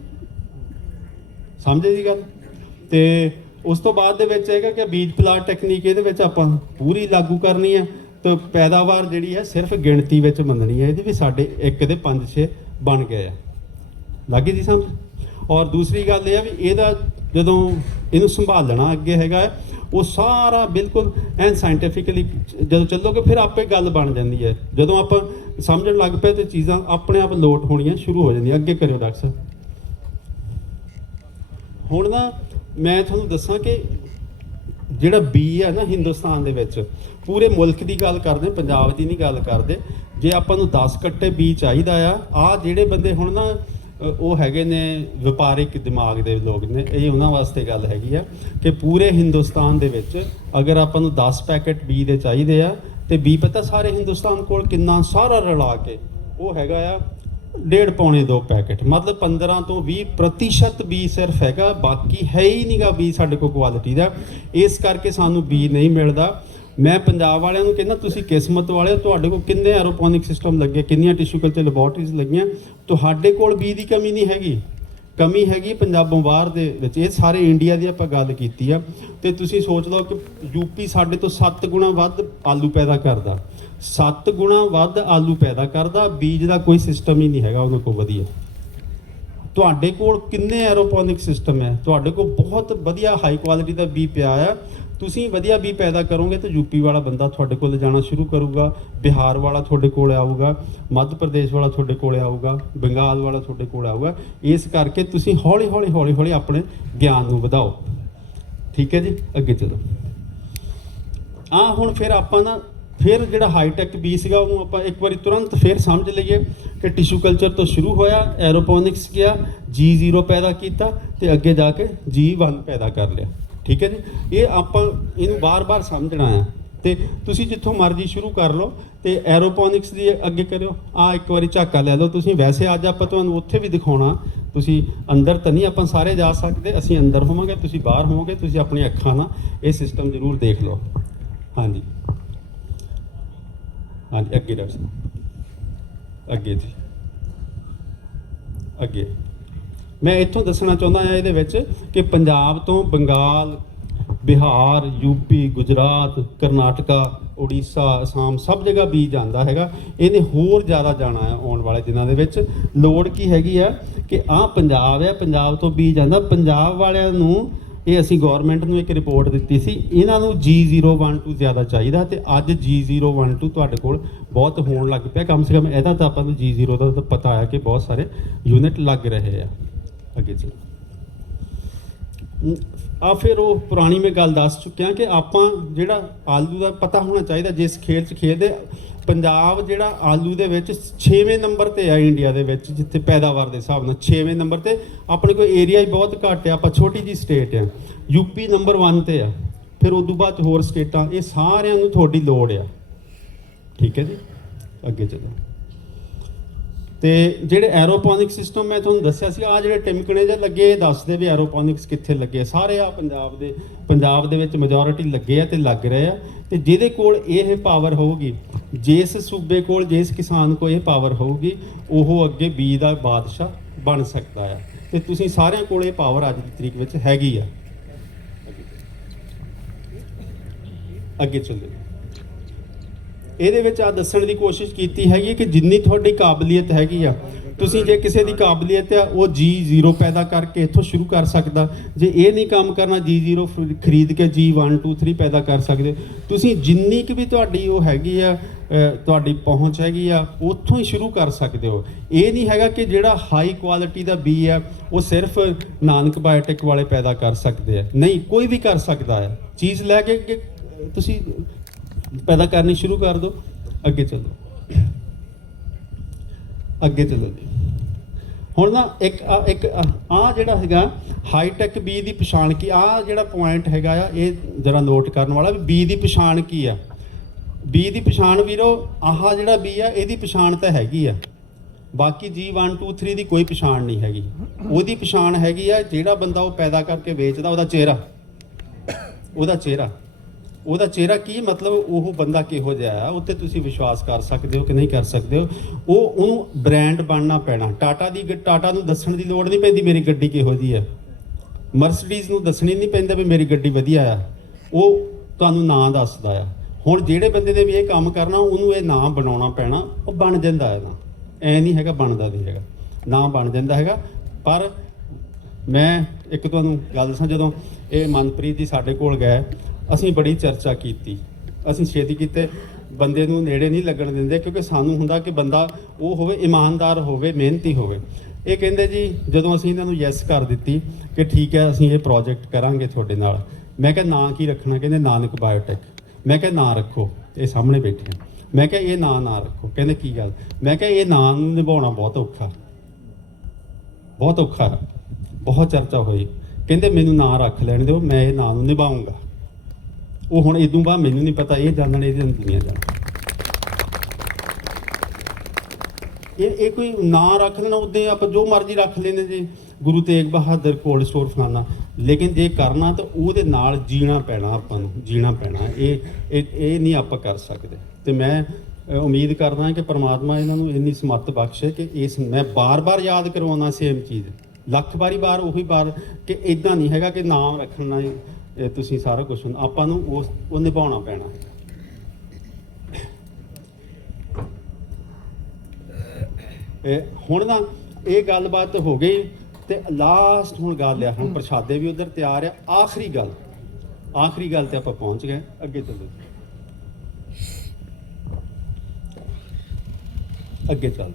ਸਮਝੇ ਜੀ ਗੱਲ? ਤੇ ਉਸ ਤੋਂ ਬਾਅਦ ਦੇ ਵਿੱਚ ਹੈਗਾ ਕਿ ਬੀਜ ਪਲਾਟ ਟੈਕਨੀਕ ਇਹਦੇ ਵਿੱਚ ਆਪਾਂ ਪੂਰੀ ਲਾਗੂ ਕਰਨੀ ਹੈ ਤੇ ਪੈਦਾਵਾਰ ਜਿਹੜੀ ਹੈ ਸਿਰਫ ਗਿਣਤੀ ਵਿੱਚ ਮੰਨਣੀ ਹੈ ਇਹਦੀ ਵੀ ਸਾਡੇ ਇੱਕ ਦੇ 5-6 ਬਣ ਗਏ ਆ। ਲੱਗੀ ਜੀ ਸਮਝ? ਔਰ ਦੂਸਰੀ ਗੱਲ ਇਹ ਆ ਵੀ ਇਹਦਾ ਜਦੋਂ ਇਹਨੂੰ ਸੰਭਾਲਣਾ ਅੱਗੇ ਹੈਗਾ ਹੈ, ਉਹ ਸਾਰਾ ਬਿਲਕੁਲ ਐਨ ਸਾਇੰਟੀਫਿਕਲੀ ਜਦੋਂ ਚੱਲੋਗੇ ਫਿਰ ਆਪੇ ਗੱਲ ਬਣ ਜਾਂਦੀ ਹੈ। ਜਦੋਂ ਆਪਾਂ ਸਮਝਣ ਲੱਗ ਪਏ ਤੇ ਚੀਜ਼ਾਂ ਆਪਣੇ ਆਪ ਲੋਟ ਹੋਣੀਆਂ ਸ਼ੁਰੂ ਹੋ ਜਾਂਦੀਆਂ ਅੱਗੇ ਕਰਿਓ ਡਾਕਟਰ ਸਾਹਿਬ। ਹੁਣ ਨਾ ਮੈਂ ਤੁਹਾਨੂੰ ਦੱਸਾਂ ਕਿ ਜਿਹੜਾ ਬੀ ਹੈ ਨਾ ਹਿੰਦੁਸਤਾਨ ਦੇ ਵਿੱਚ, ਪੂਰੇ ਮੁਲਕ ਦੀ ਗੱਲ ਕਰਦੇ, ਪੰਜਾਬ ਦੀ ਨਹੀਂ ਗੱਲ ਕਰਦੇ, ਜੇ ਆਪਾਂ ਨੂੰ 10 ਕੱਟੇ ਬੀ ਚਾਹੀਦਾ ਆ ਆ ਜਿਹੜੇ ਬੰਦੇ ਹੁਣ ਨਾ ਉਹ ਹੈਗੇ ਨੇ ਵਪਾਰਿਕ ਦਿਮਾਗ ਦੇ ਲੋਕ ਨੇ, ਇਹ ਉਹਨਾਂ ਵਾਸਤੇ ਗੱਲ ਹੈਗੀ ਆ ਕਿ ਪੂਰੇ ਹਿੰਦੁਸਤਾਨ ਦੇ ਵਿੱਚ ਅਗਰ ਆਪਾਂ ਨੂੰ 10 ਪੈਕੇਟ ਬੀ ਦੇ ਚਾਹੀਦੇ ਆ, ਤੇ ਬੀ ਪਤਾ ਸਾਰੇ ਹਿੰਦੁਸਤਾਨ ਕੋਲ ਕਿੰਨਾ ਸਾਰਾ ਰਲਾ ਕੇ ਉਹ ਹੈਗਾ ਆ ਡੇਢ ਪੌਣੇ ਦੋ ਪੈਕੇਟ ਮਤਲਬ 15 ਤੋਂ 20 ਪ੍ਰਤੀਸ਼ਤ ਬੀ ਸਿਰਫ ਹੈਗਾ ਬਾਕੀ ਹੈ ਹੀ ਨਹੀਂਗਾ ਬੀ ਸਾਡੇ ਕੋਲ ਕੁਆਲਿਟੀ ਦਾ। ਇਸ ਕਰਕੇ ਸਾਨੂੰ ਬੀ ਨਹੀਂ ਮਿਲਦਾ। ਮੈਂ ਪੰਜਾਬ ਵਾਲਿਆਂ ਨੂੰ ਕਹਿੰਦਾ ਤੁਸੀਂ ਕਿਸਮਤ ਵਾਲੇ ਹੋ, ਤੁਹਾਡੇ ਕੋਲ ਕਿੰਨੇ ਐਰੋਪੋਨਿਕ ਸਿਸਟਮ ਲੱਗੇ ਕਿੰਨੀਆਂ ਟਿਸ਼ੂ ਕਲਚਰ ਲੈਬੋਰਟਰੀਜ਼ ਲੱਗੀਆਂ? ਤੁਹਾਡੇ ਕੋਲ ਬੀ ਦੀ ਕਮੀ ਨਹੀਂ ਹੈਗੀ। ਕਮੀ ਹੈਗੀ ਪੰਜਾਬੋਂ ਬਾਹਰ ਦੇ ਵਿੱਚ। ਇਹ ਸਾਰੇ ਇੰਡੀਆ ਦੀ ਆਪਾਂ ਗੱਲ ਕੀਤੀ ਆ। ਤੇ ਤੁਸੀਂ ਸੋਚ ਲਓ ਕਿ ਯੂਪੀ ਸਾਡੇ ਤੋਂ 7 ਗੁਣਾ ਵੱਧ ਆਲੂ ਪੈਦਾ ਕਰਦਾ। 7 ਗੁਣਾ ਵੱਧ ਆਲੂ ਪੈਦਾ ਕਰਦਾ, ਬੀਜ ਦਾ ਕੋਈ ਸਿਸਟਮ ਹੀ ਨਹੀਂ ਹੈਗਾ ਉਹਨਾਂ ਕੋਲ ਵਧੀਆ। ਤੁਹਾਡੇ ਕੋਲ ਕਿੰਨੇ ਐਰੋਪੋਨਿਕ ਸਿਸਟਮ ਹੈ? ਤੁਹਾਡੇ ਕੋਲ ਬਹੁਤ ਵਧੀਆ ਹਾਈ ਕੁਆਲਿਟੀ ਦਾ ਬੀ ਪਿਆ ਆ। ਤੁਸੀਂ ਵਧੀਆ ਬੀ ਪੈਦਾ ਕਰੋਗੇ ਤਾਂ ਯੂਪੀ ਵਾਲਾ ਬੰਦਾ ਤੁਹਾਡੇ ਕੋਲ ਜਾਣਾ ਸ਼ੁਰੂ ਕਰੂਗਾ, ਬਿਹਾਰ ਵਾਲਾ ਤੁਹਾਡੇ ਕੋਲ ਆਊਗਾ, ਮੱਧ ਪ੍ਰਦੇਸ਼ ਵਾਲਾ ਤੁਹਾਡੇ ਕੋਲ ਆਊਗਾ, ਬੰਗਾਲ ਵਾਲਾ ਤੁਹਾਡੇ ਕੋਲ ਆਊਗਾ। ਇਸ ਕਰਕੇ ਤੁਸੀਂ ਹੌਲੀ ਹੌਲੀ ਹੌਲੀ ਹੌਲੀ ਆਪਣੇ ਗਿਆਨ ਨੂੰ ਵਧਾਓ। ਠੀਕ ਹੈ ਜੀ? ਅੱਗੇ ਚਲੋ। ਆ ਹੁਣ ਫਿਰ ਆਪਾਂ ਨਾ ਫਿਰ ਜਿਹੜਾ ਹਾਈਟੈਕ ਬੀ ਸੀਗਾ ਉਹਨੂੰ ਆਪਾਂ ਇੱਕ ਵਾਰੀ ਤੁਰੰਤ ਫਿਰ ਸਮਝ ਲਈਏ ਕਿ ਟਿਸ਼ੂ ਕਲਚਰ ਤੋਂ ਸ਼ੁਰੂ ਹੋਇਆ ਐਰੋਪੋਨਿਕਸ ਗਿਆ G0 ਪੈਦਾ ਕੀਤਾ ਤੇ ਅੱਗੇ ਜਾ ਕੇ G1 ਪੈਦਾ ਕਰ ਲਿਆ। ਠੀਕ ਹੈ ਜੀ? ਇਹ ਆਪਾਂ ਇਹਨੂੰ ਬਾਰ-ਬਾਰ ਸਮਝਣਾ ਹੈ। ਤੇ ਤੁਸੀਂ ਜਿੱਥੋਂ ਮਰਜ਼ੀ ਸ਼ੁਰੂ ਕਰ ਲਓ ਤੇ ਐਰੋਪੋਨਿਕਸ ਦੀ ਅੱਗੇ ਕਰਿਓ। ਆ ਇੱਕ ਵਾਰੀ ਝਾਕਾ ਲੈ ਲਓ। ਤੁਸੀਂ ਵੈਸੇ ਅੱਜ ਆਪਾਂ ਤੁਹਾਨੂੰ ਉੱਥੇ ਵੀ ਦਿਖਾਉਣਾ। ਤੁਸੀਂ ਅੰਦਰ ਤਾਂ ਨਹੀਂ ਆਪਾਂ ਸਾਰੇ ਜਾ ਸਕਦੇ, ਅਸੀਂ ਅੰਦਰ ਹੋਵਾਂਗੇ, ਤੁਸੀਂ ਬਾਹਰ ਹੋਵੋਗੇ, ਤੁਸੀਂ ਆਪਣੀ ਅੱਖਾਂ ਨਾਲ ਇਹ ਸਿਸਟਮ ਜ਼ਰੂਰ ਦੇਖ ਲਓ। ਹਾਂਜੀ। ਹਾਂਜੀ, ਅੱਗੇ ਡਾਕਟਰ ਸਾਹਿਬ। ਅੱਗੇ ਜੀ। ਅੱਗੇ। ਮੈਂ ਇੱਥੋਂ ਦੱਸਣਾ ਚਾਹੁੰਦਾ ਹਾਂ ਇਹਦੇ ਵਿੱਚ ਕਿ ਪੰਜਾਬ ਤੋਂ ਬੰਗਾਲ, ਬਿਹਾਰ ਯੂਪੀ ਗੁਜਰਾਤ, ਕਰਨਾਟਕਾ, ਉੜੀਸਾ, ਅਸਾਮ ਸਭ ਜਗ੍ਹਾ ਬੀਜ ਜਾਂਦਾ ਹੈਗਾ। ਇਹਨੇ ਹੋਰ ਜ਼ਿਆਦਾ ਜਾਣਾ ਹੈ ਆਉਣ ਵਾਲੇ ਦਿਨਾਂ ਦੇ ਵਿੱਚ। ਲੋੜ ਕੀ ਹੈਗੀ ਆ ਕਿ ਆਹ ਪੰਜਾਬ ਹੈ, ਪੰਜਾਬ ਤੋਂ ਬੀਜ ਜਾਂਦਾ। ਪੰਜਾਬ ਵਾਲਿਆਂ ਨੂੰ ਇਹ ਅਸੀਂ ਗਵਰਨਮੈਂਟ ਨੂੰ ਇੱਕ ਰਿਪੋਰਟ ਦਿੱਤੀ ਸੀ। ਇਹਨਾਂ ਨੂੰ G012 ਜ਼ਿਆਦਾ ਚਾਹੀਦਾ ਤੇ ਅੱਜ G012 ਤੁਹਾਡੇ ਕੋਲ ਬਹੁਤ ਹੋਣ ਲੱਗ ਪਿਆ। ਕਮ ਸੇ ਕਮ ਇਹਦਾ ਤਾਂ ਆਪਾਂ ਨੂੰ G0 ਦਾ ਤਾਂ ਪਤਾ ਆ ਕਿ ਬਹੁਤ ਸਾਰੇ ਯੂਨਿਟ ਲੱਗ ਰਹੇ ਆ। ਅੱਗੇ ਚਲੋ। ਆ ਫਿਰ ਉਹ ਪੁਰਾਣੀ ਮੈਂ ਗੱਲ ਦੱਸ ਚੁੱਕਿਆ ਕਿ ਆਪਾਂ ਜਿਹੜਾ ਆਲੂ ਦਾ ਪਤਾ ਹੋਣਾ ਚਾਹੀਦਾ, ਜਿਸ ਖੇਡ 'ਚ ਖੇਡਦੇ ਪੰਜਾਬ ਜਿਹੜਾ ਆਲੂ ਦੇ ਵਿੱਚ 6ਵੇਂ ਨੰਬਰ ਤੇ ਆ ਇੰਡੀਆ ਦੇ ਵਿੱਚ, ਜਿੱਥੇ ਪੈਦਾਵਾਰ ਦੇ ਹਿਸਾਬ ਨਾਲ 6ਵੇਂ ਨੰਬਰ ਤੇ। ਆਪਣੇ ਕੋਲ ਏਰੀਆ ਹੀ ਬਹੁਤ ਘੱਟ ਆ, ਆਪਾਂ ਛੋਟੀ ਜੀ ਸਟੇਟ ਆ ਯੂਪੀ ਨੰਬਰ 1 ਤੇ ਆ। ਫਿਰ ਉਦੋਂ ਬਾਅਦ ਹੋਰ ਸਟੇਟਾਂ ਇਹ ਸਾਰਿਆਂ ਨੂੰ ਤੁਹਾਡੀ ਲੋੜ ਆ। ਠੀਕ ਹੈ ਜੀ? ਅੱਗੇ ਚੱਲੋ। ਤੇ ਜਿਹੜੇ ਐਰੋਪੋਨਿਕ ਸਿਸਟਮ ਮੈਂ ਤੁਹਾਨੂੰ ਦੱਸਿਆ ਸੀ ਆ ਜਿਹੜੇ ਟਿਮਕਣੇ ਜਿਹੇ ਲੱਗੇ ਦੱਸਦੇ ਵੀ ਐਰੋਪੋਨਿਕਸ ਕਿੱਥੇ ਲੱਗੇ। ਆ। ਸਾਰੇ ਆ ਪੰਜਾਬ ਦੇ ਪੰਜਾਬ ਦੇ ਵਿੱਚ ਮੈਜੋਰਿਟੀ ਲੱਗੇ ਆ ਤੇ ਲੱਗ ਰਹੇ ਆ। ਤੇ ਜਿਹਦੇ ਕੋਲ ਇਹ ਪਾਵਰ ਹੋਊਗੀ, ਜਿਸ ਸੂਬੇ ਕੋਲ, ਜਿਸ ਕਿਸਾਨ ਕੋਲ ਇਹ ਪਾਵਰ ਹੋਊਗੀ, ਉਹ ਅੱਗੇ ਬੀਜ ਦਾ ਬਾਦਸ਼ਾਹ ਬਣ ਸਕਦਾ ਆ। ਤੇ ਤੁਸੀਂ ਸਾਰਿਆਂ ਕੋਲ ਇਹ ਪਾਵਰ ਅੱਜ ਦੀ ਤਰੀਕ ਵਿੱਚ ਹੈਗੀ ਆ। ਅੱਗੇ ਚੱਲੋ। ਇਹਦੇ ਵਿੱਚ ਆ ਦੱਸਣ ਦੀ ਕੋਸ਼ਿਸ਼ ਕੀਤੀ ਹੈਗੀ ਕਿ ਜਿੰਨੀ ਤੁਹਾਡੀ ਕਾਬਲੀਅਤ ਹੈਗੀ ਆ, ਤੁਸੀਂ ਜੇ ਕਿਸੇ ਦੀ ਕਾਬਲੀਅਤ ਆ, ਉਹ G0 ਪੈਦਾ ਕਰਕੇ ਇੱਥੋਂ ਸ਼ੁਰੂ ਕਰ ਸਕਦਾ। ਜੇ ਇਹ ਨਹੀਂ ਕੰਮ ਕਰਨਾ G0 ਫ- ਖਰੀਦ ਕੇ G1 2 3 ਪੈਦਾ ਕਰ ਸਕਦੇ। ਹੋ। ਤੁਸੀਂ ਜਿੰਨੀ ਕੁ ਵੀ ਤੁਹਾਡੀ ਉਹ ਹੈਗੀ ਆ ਤੁਹਾਡੀ ਪਹੁੰਚ ਹੈਗੀ ਆ, ਉੱਥੋਂ ਹੀ ਸ਼ੁਰੂ ਕਰ ਸਕਦੇ ਹੋ। ਇਹ ਨਹੀਂ ਹੈਗਾ ਕਿ ਜਿਹੜਾ ਹਾਈ ਕੁਆਲਿਟੀ ਦਾ ਬੀ ਆ, ਉਹ ਸਿਰਫ ਨਾਨਕ ਬਾਇਓਟੈਕ ਵਾਲੇ ਪੈਦਾ ਕਰ ਸਕਦੇ ਆ। ਨਹੀਂ, ਕੋਈ ਵੀ ਕਰ ਸਕਦਾ ਹੈ ਚੀਜ਼ ਲੈ ਕੇ ਕਿ ਤੁਸੀਂ ਪੈਦਾ ਕਰਨੀ ਸ਼ੁਰੂ ਕਰ ਦਿਓ ਅੱਗੇ ਚੱਲੋ। ਅੱਗੇ ਚੱਲੋ ਜੀ। ਹੁਣ ਨਾ ਇੱਕ, ਆ ਇੱਕ, ਆ ਜਿਹੜਾ ਹੈਗਾ ਹਾਈਟੈਕ ਬੀ ਦੀ ਪਛਾਣ ਕੀ, ਆ ਜਿਹੜਾ ਪੁਆਇੰਟ ਹੈਗਾ ਆ, ਇਹ ਜਰਾ ਨੋਟ ਕਰਨ ਵਾਲਾ ਵੀ ਬੀ ਦੀ ਪਛਾਣ ਕੀ ਆ। ਬੀ ਦੀ ਪਛਾਣ ਵੀਰੋ, ਆਹ ਜਿਹੜਾ ਬੀ ਆ, ਇਹਦੀ ਪਛਾਣ ਤਾਂ ਹੈਗੀ ਆ। ਬਾਕੀ ਜੀ 1 2 3 ਦੀ ਕੋਈ ਪਛਾਣ ਨਹੀਂ ਹੈਗੀ। ਉਹਦੀ ਪਛਾਣ ਹੈਗੀ ਆ, ਜਿਹੜਾ ਬੰਦਾ ਉਹ ਪੈਦਾ ਕਰਕੇ ਵੇਚਦਾ, ਉਹਦਾ ਚਿਹਰਾ। ਉਹਦਾ ਚਿਹਰਾ। ਉਹਦਾ ਚਿਹਰਾ ਕੀ ਮਤਲਬ ਉਹ ਬੰਦਾ ਕਿਹੋ ਜਿਹਾ ਆ ਉੱਤੇ ਤੁਸੀਂ ਵਿਸ਼ਵਾਸ ਕਰ ਸਕਦੇ ਹੋ ਕਿ ਨਹੀਂ ਕਰ ਸਕਦੇ ਹੋ। ਉਹ ਉਹਨੂੰ ਬ੍ਰਾਂਡ ਬਣਨਾ ਪੈਣਾ। ਟਾਟਾ ਦੀ ਗ- ਟਾਟਾ ਨੂੰ ਦੱਸਣ ਦੀ ਲੋੜ ਨਹੀਂ ਪੈਂਦੀ ਮੇਰੀ ਗੱਡੀ ਕਿਹੋ ਜੀ ਹੈ। ਮਰਸੀਡੀਜ਼ ਨੂੰ ਦੱਸਣੀ ਨਹੀਂ ਪੈਂਦਾ ਵੀ ਮੇਰੀ ਗੱਡੀ ਵਧੀਆ ਆ ਉਹ ਤੁਹਾਨੂੰ ਨਾਂ ਦੱਸਦਾ ਆ ਹੁਣ ਜਿਹੜੇ ਬੰਦੇ ਨੇ ਵੀ ਇਹ ਕੰਮ ਕਰਨਾ, ਉਹਨੂੰ ਇਹ ਨਾਂ ਬਣਾਉਣਾ ਪੈਣਾ, ਉਹ ਬਣ ਜਾਂਦਾ ਹੈ ਨਾ। ਐ ਨਹੀਂ ਹੈਗਾ, ਬਣਦਾ ਨਹੀਂ ਹੈਗਾ। ਨਾਂ ਬਣ ਜਾਂਦਾ ਹੈਗਾ। ਪਰ ਮੈਂ ਇੱਕ ਤੁਹਾਨੂੰ ਗੱਲ ਦੱਸਾਂ, ਜਦੋਂ ਇਹ ਮਨਪ੍ਰੀਤ ਜੀ ਸਾਡੇ ਕੋਲ ਗਏ ਅਸੀਂ ਬੜੀ ਚਰਚਾ ਕੀਤੀ। ਅਸੀਂ ਛੇਤੀ ਕੀਤੇ। ਬੰਦੇ ਨੂੰ ਨੇੜੇ ਨਹੀਂ ਲੱਗਣ ਦਿੰਦੇ ਕਿਉਂਕਿ ਸਾਨੂੰ ਹੁੰਦਾ ਕਿ ਬੰਦਾ ਉਹ ਹੋਵੇ, ਇਮਾਨਦਾਰ ਹੋਵੇ, ਮਿਹਨਤੀ ਹੋਵੇ। ਇਹ ਕਹਿੰਦੇ ਜੀ, ਜਦੋਂ ਅਸੀਂ ਇਹਨਾਂ ਨੂੰ ਯੈਸ ਕਰ ਦਿੱਤੀ ਕਿ ਠੀਕ ਹੈ, ਅਸੀਂ ਇਹ ਪ੍ਰੋਜੈਕਟ ਕਰਾਂਗੇ ਤੁਹਾਡੇ ਨਾਲ। ਮੈਂ ਕਿਹਾ, ਨਾਂ ਕੀ ਰੱਖਣਾ? ਕਹਿੰਦੇ, ਨਾਨਕ ਬਾਇਓਟੈਕ ਮੈਂ ਕਿਹਾ, ਨਾਂ ਰੱਖੋ। ਇਹ ਸਾਹਮਣੇ ਬੈਠੇ ਮੈਂ ਕਿਹਾ, ਇਹ ਨਾਂ ਨਾ ਰੱਖੋ। ਕਹਿੰਦੇ, ਕੀ ਗੱਲ? ਮੈਂ ਕਿਹਾ, ਇਹ ਨਾਂ ਨੂੰ ਨਿਭਾਉਣਾ ਬਹੁਤ ਔਖਾ। ਬਹੁਤ ਔਖਾ। ਬਹੁਤ ਚਰਚਾ ਹੋਈ। ਕਹਿੰਦੇ, ਮੈਨੂੰ ਨਾਂ ਰੱਖ ਲੈਣ ਦਿਓ, ਮੈਂ ਇਹ ਨਾਂ ਨੂੰ ਨਿਭਾਉਂਗਾ ਉਹ ਹੁਣ ਇਦੋਂ ਬਾਅਦ ਮੈਨੂੰ ਨਹੀਂ ਪਤਾ, ਇਹ ਜਾਣਨ ਇਹਦੇ ਨੂੰ ਜਾਣ ਇਹ ਇਹ ਕੋਈ ਨਾਂ ਰੱਖ ਲੈਣਾ ਉਦੋਂ ਆਪਾਂ ਜੋ ਮਰਜ਼ੀ ਰੱਖ ਲੈਂਦੇ ਜੀ, ਗੁਰੂ ਤੇਗ ਬਹਾਦਰ ਕੋਲਡ ਸਟੋਰ ਫਲਾਨਾ। ਲੇਕਿਨ ਜੇ ਕਰਨਾ ਤਾਂ ਉਹਦੇ ਨਾਲ ਜੀਣਾ ਪੈਣਾ ਆਪਾਂ ਨੂੰ, ਜੀਣਾ ਪੈਣਾ। ਇਹ ਇਹ ਇਹ ਨਹੀਂ ਆਪਾਂ ਕਰ ਸਕਦੇ। ਤੇ ਮੈਂ ਉਮੀਦ ਕਰਦਾ ਕਿ ਪਰਮਾਤਮਾ ਇਹਨਾਂ ਨੂੰ ਇੰਨੀ ਸਮੱਤ ਬਖਸ਼ੇ ਕਿ ਇਸ, ਮੈਂ ਬਾਰ-ਬਾਰ ਯਾਦ ਕਰਵਾਉਣਾ ਸੇਮ ਚੀਜ਼। ਲੱਖ ਵਾਰੀ ਬਾਰ ਉਹੀ ਬਾਰ ਕਿ ਇਦਾਂ ਨਹੀਂ ਹੈਗਾ ਕਿ ਨਾਮ ਰੱਖਣਾ ਇਹ ਤੁਸੀਂ ਸਾਰਾ ਕੁਝ ਆਪਾਂ ਨੂੰ ਉਸ ਉਹ ਨਿਭਾਉਣਾ ਪੈਣਾ। ਇਹ ਹੁਣ ਨਾ ਇਹ ਗੱਲਬਾਤ ਹੋ ਗਈ ਤੇ ਲਾਸਟ ਹੁਣ ਗੱਲ ਆ, ਹੁਣ ਪ੍ਰਸ਼ਾਦੇ ਵੀ ਉਧਰ ਤਿਆਰ ਆ। ਆਖਰੀ ਗੱਲ ਆਖਰੀ ਗੱਲ ਤੇ ਆਪਾਂ ਪਹੁੰਚ ਗਏ, ਅੱਗੇ ਚੱਲੋ। ਅੱਗੇ ਚੱਲ।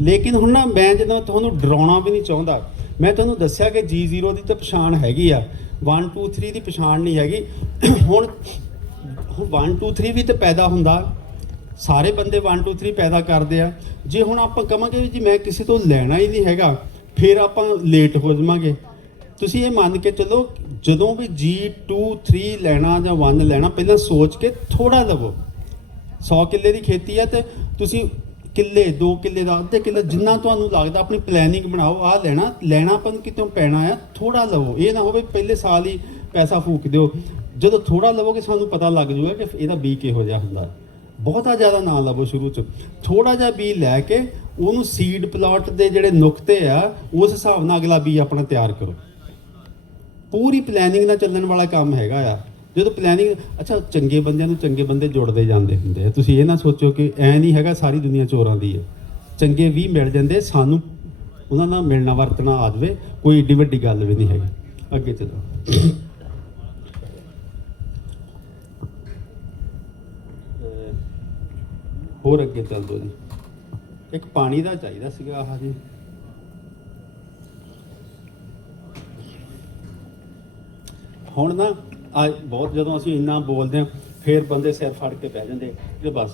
ਲੇਕਿਨ ਹੁਣ ਨਾ ਮੈਂ ਜਦੋਂ ਤੁਹਾਨੂੰ ਡਰਾਉਣਾ ਵੀ ਨਹੀਂ ਚਾਹੁੰਦਾ ਮੈਂ ਤੁਹਾਨੂੰ ਦੱਸਿਆ ਕਿ G0 ਦੀ ਤਾਂ ਪਛਾਣ ਹੈਗੀ ਆ 1 2 3 ਦੀ ਪਛਾਣ ਨਹੀਂ ਹੈਗੀ। ਹੁਣ ਹੁਣ 1 2 3 ਵੀ ਤਾਂ ਪੈਦਾ ਹੁੰਦਾ। ਸਾਰੇ ਬੰਦੇ 1 2 3 ਪੈਦਾ ਕਰਦੇ ਆ। ਜੇ ਹੁਣ ਆਪਾਂ ਕਹਾਂਗੇ ਵੀ ਜੀ ਮੈਂ ਕਿਸੇ ਤੋਂ ਲੈਣਾ ਹੀ ਨਹੀਂ ਹੈਗਾ, ਫਿਰ ਆਪਾਂ ਲੇਟ ਹੋ ਜਾਵਾਂਗੇ। ਤੁਸੀਂ ਇਹ ਮੰਨ ਕੇ ਚੱਲੋ, ਜਦੋਂ ਵੀ G2 3 ਲੈਣਾ ਜਾਂ 1 ਲੈਣਾ, ਪਹਿਲਾਂ ਸੋਚ ਕੇ ਥੋੜਾ ਲਵੋ। 100 ਕਿੱਲੇ ਦੀ ਖੇਤੀ ਹੈ ਤੇ ਤੁਸੀਂ ਕਿੱਲੇ, ਦੋ ਕਿੱਲੇ ਦਾ, ਅੱਧੇ ਕਿੱਲੇ, ਜਿੰਨਾ ਤੁਹਾਨੂੰ ਲੱਗਦਾ, ਆਪਣੀ ਪਲੈਨਿੰਗ ਬਣਾਓ ਆ ਲੈਣਾ ਲੈਣਾ ਆਪਾਂ ਨੂੰ ਕਿਤੋਂ ਪੈਣਾ ਆ ਥੋੜਾ ਲਵੋ। ਇਹ ਨਾ ਹੋਵੇ ਪਹਿਲੇ ਸਾਲ ਹੀ ਪੈਸਾ ਫੂਕ ਦਿਓ। ਜਦੋਂ ਥੋੜਾ ਲਵੋਗੇ, ਸਾਨੂੰ ਪਤਾ ਲੱਗ ਜੂਗਾ ਕਿ ਇਹਦਾ ਬੀ ਕਿਹੋ ਜਿਹਾ ਹੁੰਦਾ ਬਹੁਤਾ ਜ਼ਿਆਦਾ ਨਾ ਲਵੋ ਸ਼ੁਰੂ ਚ। ਥੋੜਾ ਜਿਹਾ ਬੀ ਲੈ ਕੇ ਉਹਨੂੰ ਸੀਡ ਪਲਾਟ ਦੇ ਜਿਹੜੇ ਨੁਕਤੇ ਆ, ਉਸ ਹਿਸਾਬ ਨਾਲ ਅਗਲਾ ਬੀ ਆਪਣਾ ਤਿਆਰ ਕਰੋ। ਪੂਰੀ ਪਲੈਨਿੰਗ ਨਾਲ ਚੱਲਣ ਵਾਲਾ ਕੰਮ ਹੈਗਾ ਆ। ਜਦੋਂ ਪਲੈਨਿੰਗ ਅੱਛਾ, ਚੰਗੇ ਬੰਦਿਆਂ ਨੂੰ ਚੰਗੇ ਬੰਦੇ ਜੁੜਦੇ ਜਾਂਦੇ ਹੁੰਦੇ ਆ। ਤੁਸੀਂ ਇਹ ਨਾ ਸੋਚੋ ਕਿ ਐ ਨਹੀਂ ਹੈਗਾ, ਸਾਰੀ ਦੁਨੀਆ ਚੋਰਾਂ ਦੀ ਹੈ ਚੰਗੇ ਵੀ ਮਿਲ ਜਾਂਦੇ, ਸਾਨੂੰ ਉਹਨਾਂ ਨਾਲ ਮਿਲਣਾ, ਵਰਤਣਾ ਆ ਜਾਵੇ, ਕੋਈ ਏਡੀ ਵੱਡੀ ਗੱਲ ਵੀ ਨਹੀਂ ਹੈਗੀ। ਅੱਗੇ ਚਲੋ। ਹੋਰ ਅੱਗੇ ਚੱਲ ਦੋ ਜੀ। ਇੱਕ ਪਾਣੀ ਦਾ ਚਾਹੀਦਾ ਸੀਗਾ ਆਹ ਜੀ। ਹੁਣ ਨਾ ਆ ਬਹੁਤ ਜਦੋਂ ਅਸੀਂ ਇੰਨਾ ਬੋਲਦੇ ਆ ਫੇਰ ਬੰਦੇ ਸਿਰ ਫੜ ਕੇ ਬਹਿ ਜਾਂਦੇ ਕਿ ਬਸ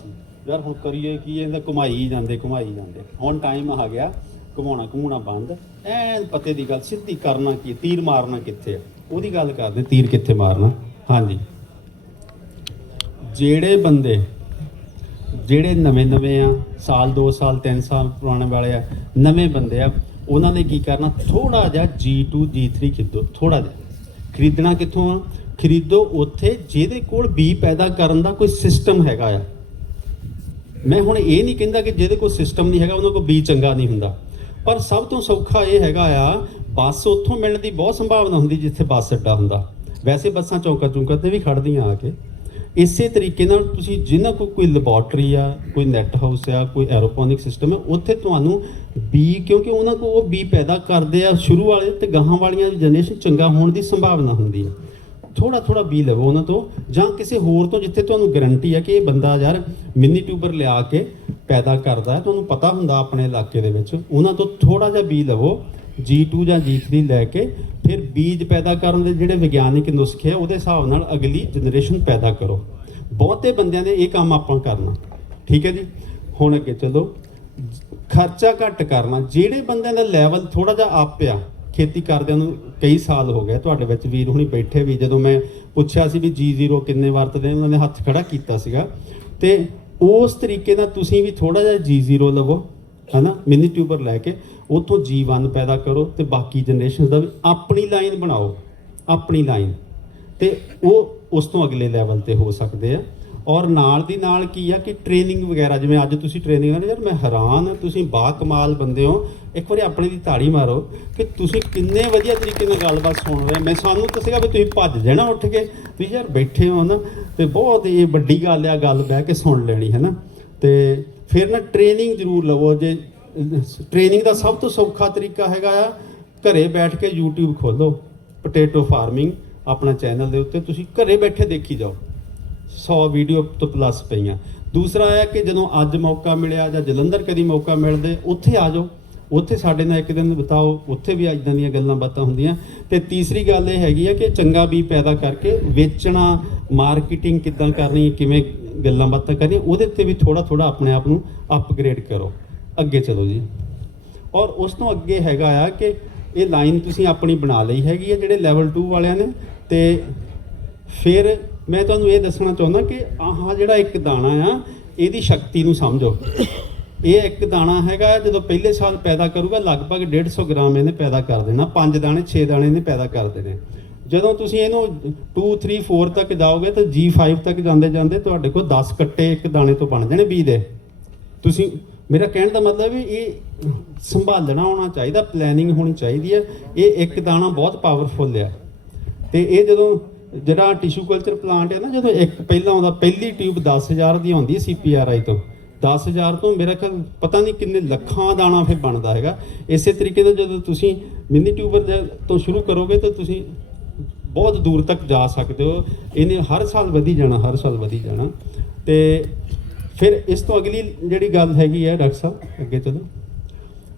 ਯਾਰ ਹੁਣ ਕਰੀਏ ਕੀ ਇਹਦਾ ਘੁਮਾਈ ਜਾਂਦੇ ਘੁਮਾਈ ਜਾਂਦੇ। ਹੁਣ ਟਾਈਮ ਆ ਗਿਆ, ਘੁਮਾਉਣਾ ਘੁਮਾਉਣਾ ਬੰਦ। ਐਨ ਪਤੇ ਦੀ ਗੱਲ, ਸਿੱਧੀ ਕਰਨਾ ਕੀ, ਤੀਰ ਮਾਰਨਾ ਕਿੱਥੇ ਆ? ਉਹਦੀ ਗੱਲ ਕਰਦੇ, ਤੀਰ ਕਿੱਥੇ ਮਾਰਨਾ? ਹਾਂਜੀ। ਜਿਹੜੇ ਬੰਦੇ, ਜਿਹੜੇ ਨਵੇਂ ਨਵੇਂ ਆ, ਸਾਲ 2 ਸਾਲ 3 ਸਾਲ ਪੁਰਾਣੇ ਵਾਲੇ ਆ, ਨਵੇਂ ਬੰਦੇ ਆ, ਉਹਨਾਂ ਨੇ ਕੀ ਕਰਨਾ? ਥੋੜਾ ਜਿਹਾ G2 G3 ਖਰੀਦੋ ਥੋੜਾ ਜਿਹਾ। ਖਰੀਦਣਾ ਕਿੱਥੋਂ ਆ? ਖਰੀਦੋ ਉੱਥੇ, ਜਿਹਦੇ ਕੋਲ ਬੀ ਪੈਦਾ ਕਰਨ ਦਾ ਕੋਈ ਸਿਸਟਮ ਹੈਗਾ ਆ। ਮੈਂ ਹੁਣ ਇਹ ਨਹੀਂ ਕਹਿੰਦਾ ਕਿ ਜਿਹਦੇ ਕੋਲ ਸਿਸਟਮ ਨਹੀਂ ਹੈਗਾ, ਉਹਨਾਂ ਕੋਲ ਬੀ ਚੰਗਾ ਨਹੀਂ ਹੁੰਦਾ। ਪਰ ਸਭ ਤੋਂ ਸੌਖਾ ਇਹ ਹੈਗਾ ਆ, ਬੱਸ ਉੱਥੋਂ ਮਿਲਣ ਦੀ ਬਹੁਤ ਸੰਭਾਵਨਾ ਹੁੰਦੀ ਜਿੱਥੇ ਬੱਸ ਅੱਡਾ ਹੁੰਦਾ। ਵੈਸੇ ਬੱਸਾਂ ਚੌਂਕਾ ਚੌਂਕਾ ਤੇ ਵੀ ਖੜਦੀਆਂ ਆ ਕੇ। ਇਸੇ ਤਰੀਕੇ ਨਾਲ ਤੁਸੀਂ ਜਿਨ੍ਹਾਂ ਕੋਲ ਕੋਈ ਲੈਬੋਰਟਰੀ ਆ, ਕੋਈ ਨੈਟ ਹਾਊਸ ਆ, ਕੋਈ ਐਰੋਪੋਨਿਕ ਸਿਸਟਮ ਹੈ ਉੱਥੇ ਤੁਹਾਨੂੰ ਬੀ ਕਿਉਂਕਿ ਉਹਨਾਂ ਕੋਲ ਉਹ ਬੀ ਪੈਦਾ ਕਰਦੇ ਆ ਸ਼ੁਰੂ ਵਾਲੇ ਤੇ ਗਾਹਾਂ ਵਾਲੀਆਂ ਜਨਰੇਸ਼ਨ ਚੰਗਾ ਹੋਣ ਦੀ ਸੰਭਾਵਨਾ ਹੁੰਦੀ ਹੈ ਥੋੜਾ ਥੋੜਾ ਬੀ ਲਵੋ ਉਹਨਾਂ ਤੋਂ ਜਾਂ ਕਿਸੇ ਹੋਰ ਤੋਂ ਜਿੱਥੇ ਤੁਹਾਨੂੰ ਗਾਰੰਟੀ ਹੈ ਕਿ ਇਹ ਬੰਦਾ ਯਾਰ ਮਿੰਨੀ ਟਿਊਬਰ ਲਿਆ ਕੇ ਪੈਦਾ ਕਰਦਾ ਹੈ, ਤੁਹਾਨੂੰ ਪਤਾ ਹੁੰਦਾ ਆਪਣੇ ਇਲਾਕੇ ਦੇ ਵਿੱਚ, ਉਹਨਾਂ ਤੋਂ ਥੋੜਾ ਜਿਹਾ ਬੀ ਲਵੋ G2 ਜਾਂ G3 ਲੈ ਕੇ, ਫਿਰ ਬੀਜ ਪੈਦਾ ਕਰਨ ਦੇ ਜਿਹੜੇ ਵਿਗਿਆਨਿਕ ਨੁਸਖੇ ਆ, ਉਹਦੇ ਹਿਸਾਬ ਨਾਲ ਅਗਲੀ ਜਨਰੇਸ਼ਨ ਪੈਦਾ ਕਰੋ। ਬਹੁਤੇ ਬੰਦਿਆਂ ਦੇ ਇਹ ਕੰਮ ਆਪਾਂ ਕਰਨਾ। ਠੀਕ ਹੈ ਜੀ? ਹੁਣ ਅੱਗੇ ਚਲੋ। ਖਰਚਾ ਘੱਟ ਕਰਨਾ। ਜਿਹੜੇ ਬੰਦਿਆਂ ਦਾ ਲੈਵਲ ਥੋੜਾ ਜਿਹਾ ਆਪ ਪਿਆ ਖੇਤੀ ਕਰਦਿਆਂ ਨੂੰ ਕਈ ਸਾਲ ਹੋ ਗਏ ਤੁਹਾਡੇ ਵਿੱਚ ਵੀਰ ਹੁਣੀ ਬੈਠੇ ਵੀ, ਜਦੋਂ ਮੈਂ ਪੁੱਛਿਆ ਸੀ ਵੀ G0 ਕਿੰਨੇ ਵਰਤਦੇ ਉਹਨਾਂ ਨੇ ਹੱਥ ਖੜਾ ਕੀਤਾ ਸੀਗਾ। ਤੇ ਉਸ ਤਰੀਕੇ ਨਾਲ ਤੁਸੀਂ ਵੀ ਥੋੜਾ ਜਿਹਾ G0 ਲਵੋ, ਹਨਾ ਮਿੰਨੀ ਟਿਊਬਰ ਲੈ ਕੇ, ਉਥੋਂ G1 ਪੈਦਾ ਕਰੋ ਤੇ ਬਾਕੀ ਜਨਰੇਸ਼ਨਸ ਦਾ ਵੀ ਆਪਣੀ ਲਾਈਨ ਬਣਾਓ, ਆਪਣੀ ਲਾਈਨ ਤੇ ਉਹ ਉਸ ਤੋਂ ਅਗਲੇ ਲੈਵਲ ਤੇ ਹੋ ਸਕਦੇ ਆ। ਔਰ ਨਾਲ ਦੀ ਨਾਲ ਕੀ ਆ ਕਿ ਟ੍ਰੇਨਿੰਗ ਵਗੈਰਾ, ਜਿਵੇਂ ਅੱਜ ਤੁਸੀਂ ਟ੍ਰੇਨਿੰਗ ਨਾਲ ਯਾਰ ਮੈਂ ਹੈਰਾਨ ਆ, ਤੁਸੀਂ ਬਾ ਕਮਾਲ ਬੰਦੇ ਹੋ। ਇੱਕ ਵਾਰੀ ਆਪਣੇ ਦੀ ਤਾੜੀ ਮਾਰੋ ਕਿ ਤੁਸੀਂ ਕਿੰਨੇ ਵਧੀਆ ਤਰੀਕੇ ਨਾਲ ਗੱਲਬਾਤ ਸੁਣ ਰਹੇ ਮੈਂ ਸਾਨੂੰ ਤਾਂ ਸੀਗਾ ਵੀ ਤੁਸੀਂ ਭੱਜ ਜਾਣਾ ਉੱਠ ਕੇ ਤੁਸੀਂ ਯਾਰ ਬੈਠੇ ਹੋ ਨਾ, ਤੇ ਬਹੁਤ ਇਹ ਵੱਡੀ ਗੱਲ ਆ, ਗੱਲ ਬਹਿ ਕੇ ਸੁਣ ਲੈਣੀ ਹੈ ਨਾ ਤੇ ਫਿਰ ਨਾ ਟ੍ਰੇਨਿੰਗ ਜ਼ਰੂਰ ਲਵੋ, ਜੇ ਟ੍ਰੇਨਿੰਗ ਦਾ ਸਭ ਤੋਂ ਸੌਖਾ ਤਰੀਕਾ ਹੈਗਾ ਆ, ਘਰੇ ਬੈਠ ਕੇ YouTube ਖੋਲੋ ਪੋਟੇਟੋ ਫਾਰਮਿੰਗ ਆਪਣਾ ਚੈਨਲ ਦੇ ਉੱਤੇ, ਤੁਸੀਂ ਘਰੇ ਬੈਠੇ ਦੇਖੀ ਜਾਓ। 100 ਵੀਡੀਓ ਤੋਂ ਪਲੱਸ ਪਈਆਂ। ਦੂਸਰਾ ਹੈ ਕਿ ਜਦੋਂ ਅੱਜ ਮੌਕਾ ਮਿਲਿਆ ਜਾਂ ਜਲੰਧਰ ਕਦੀ ਮੌਕਾ ਮਿਲਦੇ, ਉੱਥੇ ਆ ਜਾਓ। ਉੱਥੇ ਸਾਡੇ ਨਾਲ ਇੱਕ ਦਿਨ ਬਿਤਾਓ, ਉੱਥੇ ਵੀ ਇਦਾਂ ਦੀਆਂ ਗੱਲਾਂ ਬਾਤਾਂ ਹੁੰਦੀਆਂ। ਤੇ ਤੀਸਰੀ ਗੱਲ ਇਹ ਹੈਗੀ ਆ ਕਿ ਚੰਗਾ ਬੀ ਪੈਦਾ ਕਰਕੇ ਵੇਚਣਾ ਮਾਰਕੀਟਿੰਗ ਕਿੱਦਾਂ ਕਰਨੀ, ਕਿਵੇਂ ਗੱਲਾਂ ਬਾਤਾਂ ਕਰਨੀਆਂ, ਉਹਦੇ ਤੇ ਵੀ ਥੋੜਾ ਥੋੜਾ ਆਪਣੇ ਆਪ ਨੂੰ ਅਪਗ੍ਰੇਡ ਕਰੋ। ਅੱਗੇ ਚਲੋ ਜੀ। ਔਰ ਉਸ ਤੋਂ ਅੱਗੇ ਹੈਗਾ ਆ ਕਿ ਇਹ ਲਾਈਨ ਤੁਸੀਂ ਆਪਣੀ ਬਣਾ ਲਈ ਹੈਗੀ ਆ ਜਿਹੜੇ ਲੈਵਲ 2 ਵਾਲਿਆਂ ਨੇ ਤੇ ਫਿਰ ਮੈਂ ਤੁਹਾਨੂੰ ਇਹ ਦੱਸਣਾ ਚਾਹੁੰਦਾ ਕਿ ਆਹ ਜਿਹੜਾ ਇੱਕ ਦਾਣਾ ਆ, ਇਹਦੀ ਸ਼ਕਤੀ ਨੂੰ ਸਮਝੋ। ਇਹ ਇੱਕ ਦਾਣਾ ਹੈਗਾ, ਜਦੋਂ ਪਹਿਲੇ ਸਾਲ ਪੈਦਾ ਕਰੂਗਾ, ਲਗਭਗ 150 ਗ੍ਰਾਮ ਇਹਨੇ ਪੈਦਾ ਕਰ ਦੇਣਾ। ਪੰਜ ਦਾਣੇ 6 ਦਾਣੇ ਇਹਨੇ ਪੈਦਾ ਕਰ ਦੇਣੇ। ਜਦੋਂ ਤੁਸੀਂ ਇਹਨੂੰ 2 3 4 ਤੱਕ ਜਾਓਗੇ ਤਾਂ G5 ਤੱਕ ਜਾਂਦੇ ਜਾਂਦੇ ਤੁਹਾਡੇ ਕੋਲ 10 ਕੱਟੇ ਇੱਕ ਦਾਣੇ ਤੋਂ ਬਣ ਜਾਣੇ ਬੀ ਦੇ। ਤੁਸੀਂ, ਮੇਰਾ ਕਹਿਣ ਦਾ ਮਤਲਬ ਵੀ ਇਹ ਸੰਭਾਲਣਾ ਹੋਣਾ ਚਾਹੀਦਾ ਪਲੈਨਿੰਗ ਹੋਣੀ ਚਾਹੀਦੀ ਹੈ। ਇਹ ਇੱਕ ਦਾਣਾ ਬਹੁਤ ਪਾਵਰਫੁਲ ਆ। ਤੇ ਇਹ ਜਦੋਂ ਜਿਹੜਾ ਟਿਸ਼ੂ ਕਲਚਰ ਪਲਾਂਟ ਹੈ ਨਾ, ਜਦੋਂ ਇੱਕ ਪਹਿਲਾਂ ਆਉਂਦਾ ਪਹਿਲੀ ਟਿਊਬ 10000 ਦੀ ਆਉਂਦੀ ਹੈ ਸੀਪੀਆਰਆਈ ਤੋਂ 10000 ਤੋਂ ਮੇਰਾ ਖਿਆਲ ਪਤਾ ਨਹੀਂ ਕਿੰਨੇ ਲੱਖਾਂ ਦਾਣਾ ਫਿਰ ਬਣਦਾ ਹੈਗਾ। ਇਸੇ ਤਰੀਕੇ ਨਾਲ ਜਦੋਂ ਤੁਸੀਂ ਮਿੰਨੀ ਟਿਊਬਰ ਤੋਂ ਸ਼ੁਰੂ ਕਰੋਗੇ ਤਾਂ ਤੁਸੀਂ ਬਹੁਤ ਦੂਰ ਤੱਕ ਜਾ ਸਕਦੇ ਹੋ। ਇਹਨੇ ਹਰ ਸਾਲ ਵਧੀ ਜਾਣਾ, ਹਰ ਸਾਲ ਵਧੀ ਜਾਣਾ। ਤੇ ਫਿਰ ਇਸ ਤੋਂ ਅਗਲੀ ਜਿਹੜੀ ਗੱਲ ਹੈਗੀ ਹੈ, ਡਾਕਟਰ ਸਾਹਿਬ, ਅੱਗੇ ਚਲੋ।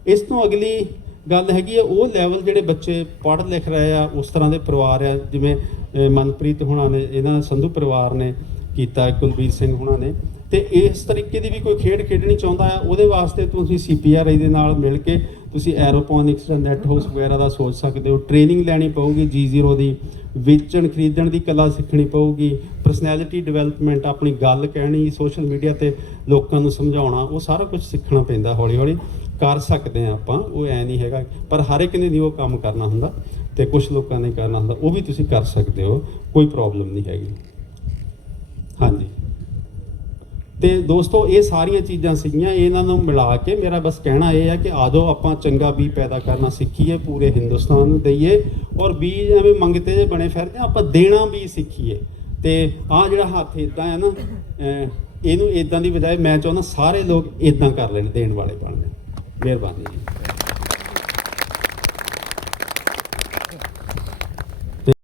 ਇਸ ਤੋਂ ਅਗਲੀ ਗੱਲ ਹੈਗੀ ਆ, ਉਹ ਲੈਵਲ ਜਿਹੜੇ ਬੱਚੇ ਪੜ੍ਹ ਲਿਖ ਰਹੇ ਆ, ਉਸ ਤਰ੍ਹਾਂ ਦੇ ਪਰਿਵਾਰ ਆ, ਜਿਵੇਂ ਮਨਪ੍ਰੀਤ ਹੁਣਾਂ ਨੇ, ਇਹਨਾਂ ਸੰਧੂ ਪਰਿਵਾਰ ਨੇ ਕੀਤਾ, ਕੁਲਬੀਰ ਸਿੰਘ ਹੁਣਾਂ ਨੇ। ਤੇ ਇਸ ਤਰੀਕੇ ਦੀ ਵੀ ਕੋਈ ਖੇਡ ਖੇਡਣੀ ਚਾਹੁੰਦਾ ਆ, ਉਹਦੇ ਵਾਸਤੇ ਤੁਸੀਂ ਸੀਪੀਆਰਆਈ ਦੇ ਨਾਲ ਮਿਲ ਕੇ ਤੁਸੀਂ ਐਰੋਪੋਨਿਕਸ ਜਾਂ ਨੈਟ ਹਾਊਸ ਵਗੈਰਾ ਦਾ ਸੋਚ ਸਕਦੇ ਹੋ। ਟ੍ਰੇਨਿੰਗ ਲੈਣੀ ਪਊਗੀ G0 ਦੀ, ਵੇਚਣ, ਖਰੀਦਣ ਦੀ ਕਲਾ ਸਿੱਖਣੀ ਪਊਗੀ ਪਰਸਨੈਲਿਟੀ ਡਿਵੈਲਪਮੈਂਟ ਆਪਣੀ ਗੱਲ ਕਹਿਣੀ ਸੋਸ਼ਲ ਮੀਡੀਆ ਤੇ ਲੋਕਾਂ ਨੂੰ ਸਮਝਾਉਣਾ, ਉਹ ਸਾਰਾ ਕੁਝ ਸਿੱਖਣਾ ਪੈਂਦਾ ਹੌਲੀ ਹੌਲੀ ਕਰ ਸਕਦੇ ਆ ਆਪਾਂ ਉਹ ਐ ਨਹੀਂ ਹੈਗਾ। ਪਰ ਹਰ ਇੱਕ ਨੇ ਨਹੀਂ ਉਹ ਕੰਮ ਕਰਨਾ ਹੁੰਦਾ ਤੇ ਕੁਝ ਲੋਕਾਂ ਨੇ ਕਰਨਾ ਹੁੰਦਾ ਉਹ ਵੀ ਤੁਸੀਂ ਕਰ ਸਕਦੇ ਹੋ ਕੋਈ ਪ੍ਰੋਬਲਮ ਨਹੀਂ ਹੈਗੀ। ਹਾਂਜੀ। ਤੇ ਦੋਸਤੋ ਇਹ ਸਾਰੀਆਂ ਚੀਜ਼ਾਂ ਸੀਗੀਆਂ ਇਹਨਾਂ ਨੂੰ ਮਿਲਾ ਕੇ ਮੇਰਾ ਬਸ ਕਹਿਣਾ ਇਹ ਹੈ ਕਿ ਆਜੋ ਆਪਾਂ ਚੰਗਾ ਬੀ ਪੈਦਾ ਕਰਨਾ ਸਿੱਖੀਏ ਪੂਰੇ ਹਿੰਦੁਸਤਾਨ ਨੂੰ ਦਈਏ ਔਰ ਬੀਜ ਐਵੇਂ ਮੰਗਤੇ ਜੇ ਬਣੇ ਫਿਰਦੇ ਆ, ਆਪਾਂ ਦੇਣਾ ਵੀ ਸਿੱਖੀਏ। ਤੇ ਆ ਜਿਹੜਾ ਹੱਥ ਇਦਾਂ ਹੈ ਨਾ ਇਹਨੂੰ ਇਦਾਂ ਦੀ ਬਜਾਏ ਮੈਂ ਚਾਹੁੰਦਾ ਸਾਰੇ ਲੋਕ ਇਦਾਂ ਕਰ ਲੈਣ ਦੇਣ ਵਾਲੇ ਬਣ ਬਣਨ ਮਿਹਰਬਾਨੀ ਜੀ।